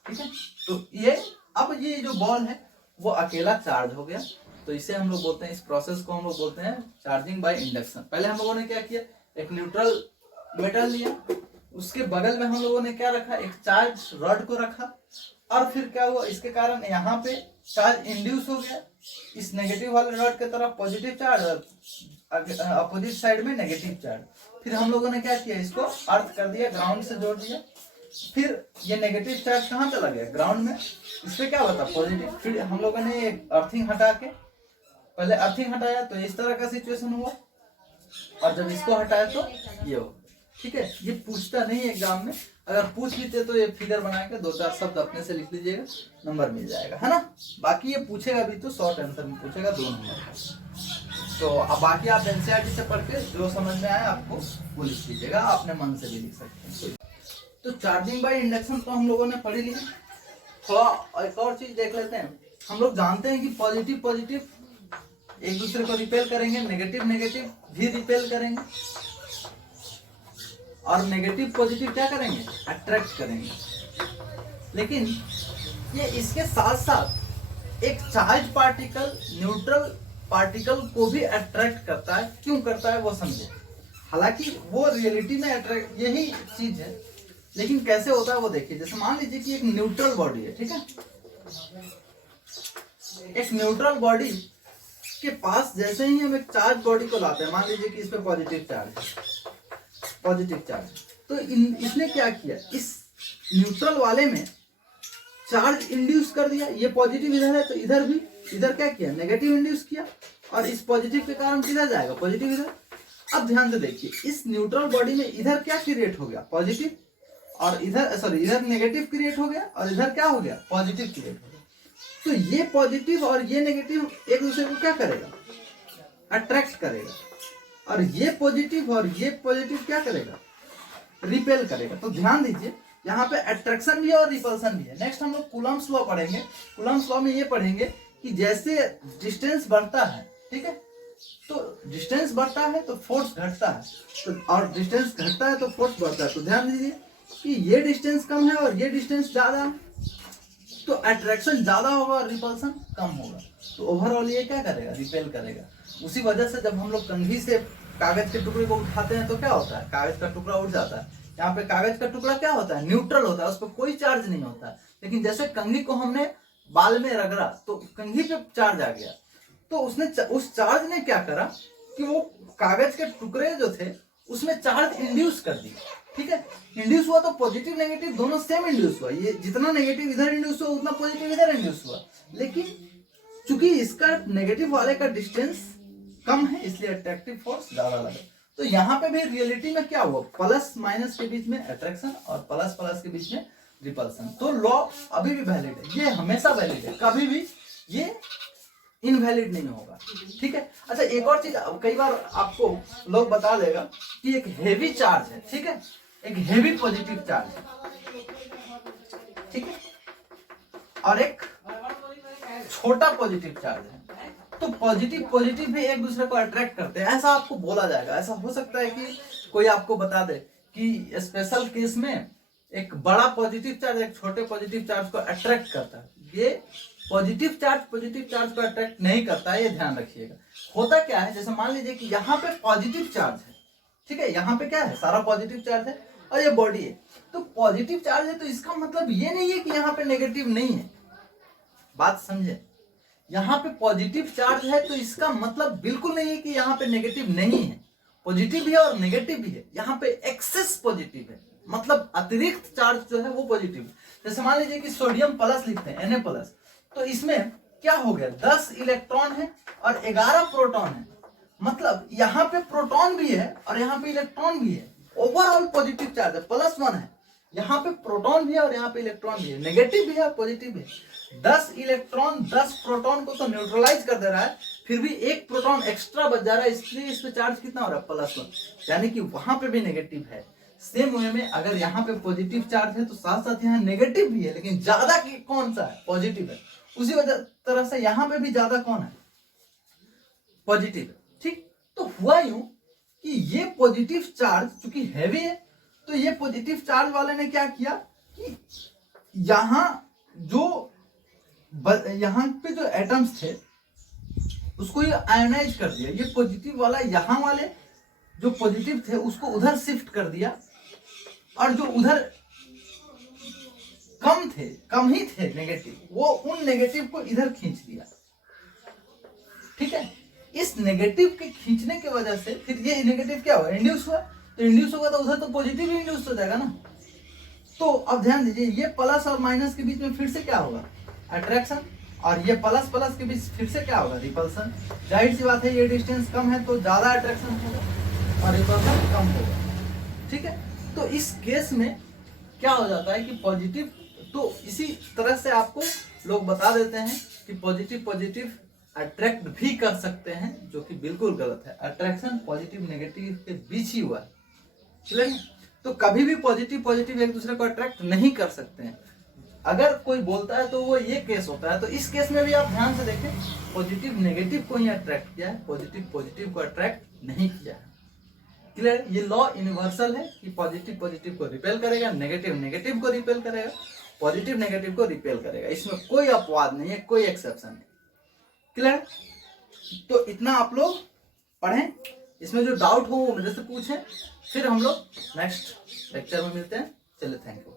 ठीक है। तो ये अब ये जो बॉल है वो अकेला चार्ज हो गया। तो इसे हम लोग बोलते हैं, इस प्रोसेस को हम लोग बोलते हैं चार्जिंग बाय इंडक्शन। पहले हम लोगों ने क्या किया, एक न्यूट्रल मेटल लिया, उसके बगल में हम लोगों ने क्या रखा, एक चार्ज रॉड को रखा, और फिर क्या हुआ, इसके कारण यहाँ पे चार्ज इंड्यूस हो गया, इस नेगेटिव वाले रॉड की तरफ पॉजिटिव चार्ज, अपोजिट साइड में नेगेटिव चार्ज। फिर हम लोगों ने क्या किया, इसको अर्थ कर दिया, ग्राउंड से जोड़ दिया। फिर ये नेगेटिव चार्ज कहाँ चला गया, ग्राउंड में, इस पे क्या होता, पॉजिटिव। फिर हम लोगों ने अर्थिंग हटा के, पहले अर्थिंग हटाया तो इस तरह का सिचुएशन हुआ, और जब इसको हटाया तो ये हो, ठीक है। ये पूछता नहीं है एग्जाम में, अगर पूछ लेते तो ये फिगर बना के 2-4 शब्द अपने से लिख लीजिएगा, नंबर मिल जाएगा, है ना। बाकी ये पूछेगा भी तो शॉर्ट आंसर में पूछेगा 2 नंबर। तो अब बाकी आप एनसीईआरटी से पढ़ के जो समझ में आए आपको वो लिख लीजिएगा, अपने मन से भी लिख सकते हैं। तो चार्जिंग बाय इंडक्शन तो हम लोगों ने पढ़ी ली। थोड़ा एक और चीज देख लेते हैं। हम लोग जानते हैं कि पॉजिटिव पॉजिटिव एक दूसरे को रिपेल करेंगे, नेगेटिव नेगेटिव भी रिपेल करेंगे, और नेगेटिव पॉजिटिव क्या करेंगे, अट्रैक्ट करेंगे। लेकिन ये इसके साथ साथ एक चार्ज पार्टिकल न्यूट्रल पार्टिकल को भी अट्रैक्ट करता है। क्यों करता है वो समझे, हालांकि वो रियलिटी में अट्रैक्ट यही चीज है, लेकिन कैसे होता है वो देखिए। जैसे मान लीजिए कि एक न्यूट्रल बॉडी है, ठीक है, एक न्यूट्रल बॉडी के पास जैसे ही हम एक चार्ज बॉडी को लाते हैं, मान लीजिए कि इस पे पॉजिटिव चार्ज है, पॉजिटिव चार्ज, तो इसने क्या किया, इस न्यूट्रल वाले में चार्ज इंड्यूस कर दिया। ये पॉजिटिव इधर है तो इधर भी, इधर क्या किया, नेगेटिव इंड्यूस किया, और इस पॉजिटिव के कारण किधर जाएगा, पॉजिटिव इधर। अब ध्यान से देखिए, इस न्यूट्रल बॉडी में इधर क्या क्रिएट हो गया, पॉजिटिव, और इधर सॉरी इधर नेगेटिव क्रिएट हो गया, और इधर क्या हो गया, पॉजिटिव क्रिएट हो गया। तो ये पॉजिटिव और ये नेगेटिव एक दूसरे को क्या करेगा, अट्रैक्ट करेगा, और ये पॉजिटिव और ये पॉजिटिव क्या करेगा, रिपेल करेगा। तो ध्यान दीजिए, यहाँ पे अट्रैक्शन भी है और रिपल्सन भी है। नेक्स्ट हम लोग कूलम्ब्स लॉ पढ़ेंगे। कूलम्ब्स लॉ में ये पढ़ेंगे कि जैसे डिस्टेंस बढ़ता है, ठीक है, तो डिस्टेंस बढ़ता है तो फोर्स घटता है, तो और डिस्टेंस घटता है तो फोर्स बढ़ता है। तो ध्यान दीजिए कि ये डिस्टेंस कम है और ये डिस्टेंस ज्यादा है, तो अट्रैक्शन ज्यादा होगा और रिपल्सन कम होगा। तो ओवरऑल ये क्या करेगा, रिपेल करेगा। उसी वजह से जब हम लोग कंघी से कागज के टुकड़े को उठाते हैं तो क्या होता है, कागज का टुकड़ा उठ जाता है, यहाँ पे कागज का टुकड़ा क्या होता है, न्यूट्रल होता है, उस पर कोई चार्ज नहीं होता। लेकिन जैसे कंघी को हमने बाल में रगड़ा तो कंघी पे चार्ज आ गया, तो उसने उस चार्ज ने क्या करा कि वो कागज के टुकड़े जो थे उसमें चार्ज इंड्यूस कर दी। ठीक है, इंड्यूस हुआ तो पॉजिटिव नेगेटिव दोनों सेम इंड्यूस हुआ, ये जितना नेगेटिव इधर इंड्यूस हुआ उतना पॉजिटिव इधर इंड्यूस हुआ। लेकिन चूंकि इसका नेगेटिव वाले का डिस्टेंस कम है इसलिए अट्रैक्टिव फोर्स ज्यादा लगा। तो यहाँ पे भी रियलिटी में क्या हुआ, प्लस माइनस के बीच में अट्रैक्शन और प्लस प्लस के बीच में रिपल्सन। तो लॉ अभी भी वैलिड है, ये हमेशा वैलिड है, कभी भी ये इनवैलिड नहीं होगा। ठीक है, अच्छा एक और चीज कई बार आपको लोग बता देगा कि एक हेवी चार्ज है, ठीक है, एक हेवी पॉजिटिव चार्ज है, ठीक है, और एक छोटा पॉजिटिव चार्ज है। तो पॉजिटिव पॉजिटिव भी एक दूसरे को अट्रैक्ट करते हैं, ऐसा आपको बोला जाएगा। ऐसा हो सकता है कि कोई आपको बता दे कि स्पेशल केस में एक बड़ा पॉजिटिव चार्ज एक छोटे पॉजिटिव चार्ज को अट्रैक्ट करता है, ये पॉजिटिव चार्ज को अट्रैक्ट नहीं करता है, ये ध्यान रखिएगा। होता क्या है, जैसे मान लीजिए कि यहाँ पे पॉजिटिव चार्ज है, ठीक है, यहाँ पे क्या है, सारा पॉजिटिव चार्ज है और ये बॉडी है। तो पॉजिटिव चार्ज है तो इसका मतलब ये नहीं है कि यहाँ पे नेगेटिव नहीं है, बात समझे। यहाँ पे पॉजिटिव चार्ज है तो इसका मतलब बिल्कुल नहीं है कि यहाँ पे नेगेटिव नहीं है, पॉजिटिव भी है और नेगेटिव भी है। यहाँ पे एक्सेस पॉजिटिव है, मतलब अतिरिक्त चार्ज जो है वो पॉजिटिव है। जैसे मान लीजिए कि सोडियम प्लस लिखते हैं Na+, तो इसमें क्या हो गया, 10 इलेक्ट्रॉन है और 11 प्रोटॉन है, मतलब यहाँ पे प्रोटॉन भी है और यहाँ पे इलेक्ट्रॉन भी है। ओवरऑल पॉजिटिव चार्ज है, +1 है, यहाँ पे प्रोटॉन भी है और यहाँ पे इलेक्ट्रॉन भी है, नेगेटिव भी है और पॉजिटिव भी है। 10 इलेक्ट्रॉन 10 प्रोटॉन को तो न्यूट्रलाइज कर दे रहा है, फिर भी एक प्रोटॉन एक्स्ट्रा बच जा रहा है, इसलिए इस पे चार्ज कितना हो रहा है, +1, यानी कि वहां पे भी नेगेटिव है। सेम वे में अगर यहाँ पे पॉजिटिव चार्ज है तो साथ साथ यहाँ नेगेटिव भी है, लेकिन ज्यादा कौन सा है, पॉजिटिव है। उसी वजह तरह से यहाँ पे भी ज्यादा कौन है, पॉजिटिव है। ठीक, तो हुआ यूं कि ये पॉजिटिव चार्ज चूंकि हैवी है तो ये पॉजिटिव चार्ज वाले ने क्या किया कि यहाँ पे जो एटम्स थे उसको ये आयोनाइज कर दिया, ये पॉजिटिव वाला यहाँ वाले जो पॉजिटिव थे उसको उधर शिफ्ट कर दिया और जो उधर कम ही थे नेगेटिव, वो उन नेगेटिव को इधर खींच दिया। ठीक है, इस नेगेटिव के खींचने की वजह से फिर ये नेगेटिव क्या हुआ, इंड्यूस हुआ, तो इंड्यूस होगा तो उधर तो पॉजिटिव ही इंड्यूस हो जाएगा ना। तो अब ध्यान दीजिए, ये प्लस और माइनस के बीच में फिर से क्या होगा, अट्रैक्शन, और ये प्लस प्लस के बीच फिर से क्या होगा, रिपल्सन। जाहिर सी बात है ये डिस्टेंस कम है तो ज्यादा अट्रैक्शन होगा और रिपल्सन कम होगा। ठीक है, तो इस केस में क्या हो जाता है कि पॉजिटिव, तो इसी तरह से आपको लोग बता देते हैं कि पॉजिटिव अट्रैक्ट भी कर सकते हैं, जो कि बिल्कुल गलत है। अट्रैक्शन पॉजिटिव नेगेटिव के बीच ही हुआ है, चलिए। तो कभी भी पॉजिटिव एक दूसरे को अट्रैक्ट नहीं कर सकते हैं। अगर कोई बोलता है तो वो ये केस होता है, तो इस केस में भी आप ध्यान से देखें, पॉजिटिव नेगेटिव को ही अट्रैक्ट किया है, पॉजिटिव को अट्रैक्ट नहीं किया है। क्लियर, ये लॉ यूनिवर्सल है कि पॉजिटिव को रिपेल करेगा, नेगेटिव को रिपेल करेगा, पॉजिटिव नेगेटिव को रिपेल करेगा, इसमें कोई अपवाद नहीं है, कोई एक्सेप्शन नहीं। क्लियर, तो इतना आप लोग पढ़ें, इसमें जो डाउट हो वो मेरे से पूछें, फिर हम लोग नेक्स्ट लेक्चर में मिलते हैं। चलिए, थैंक यू।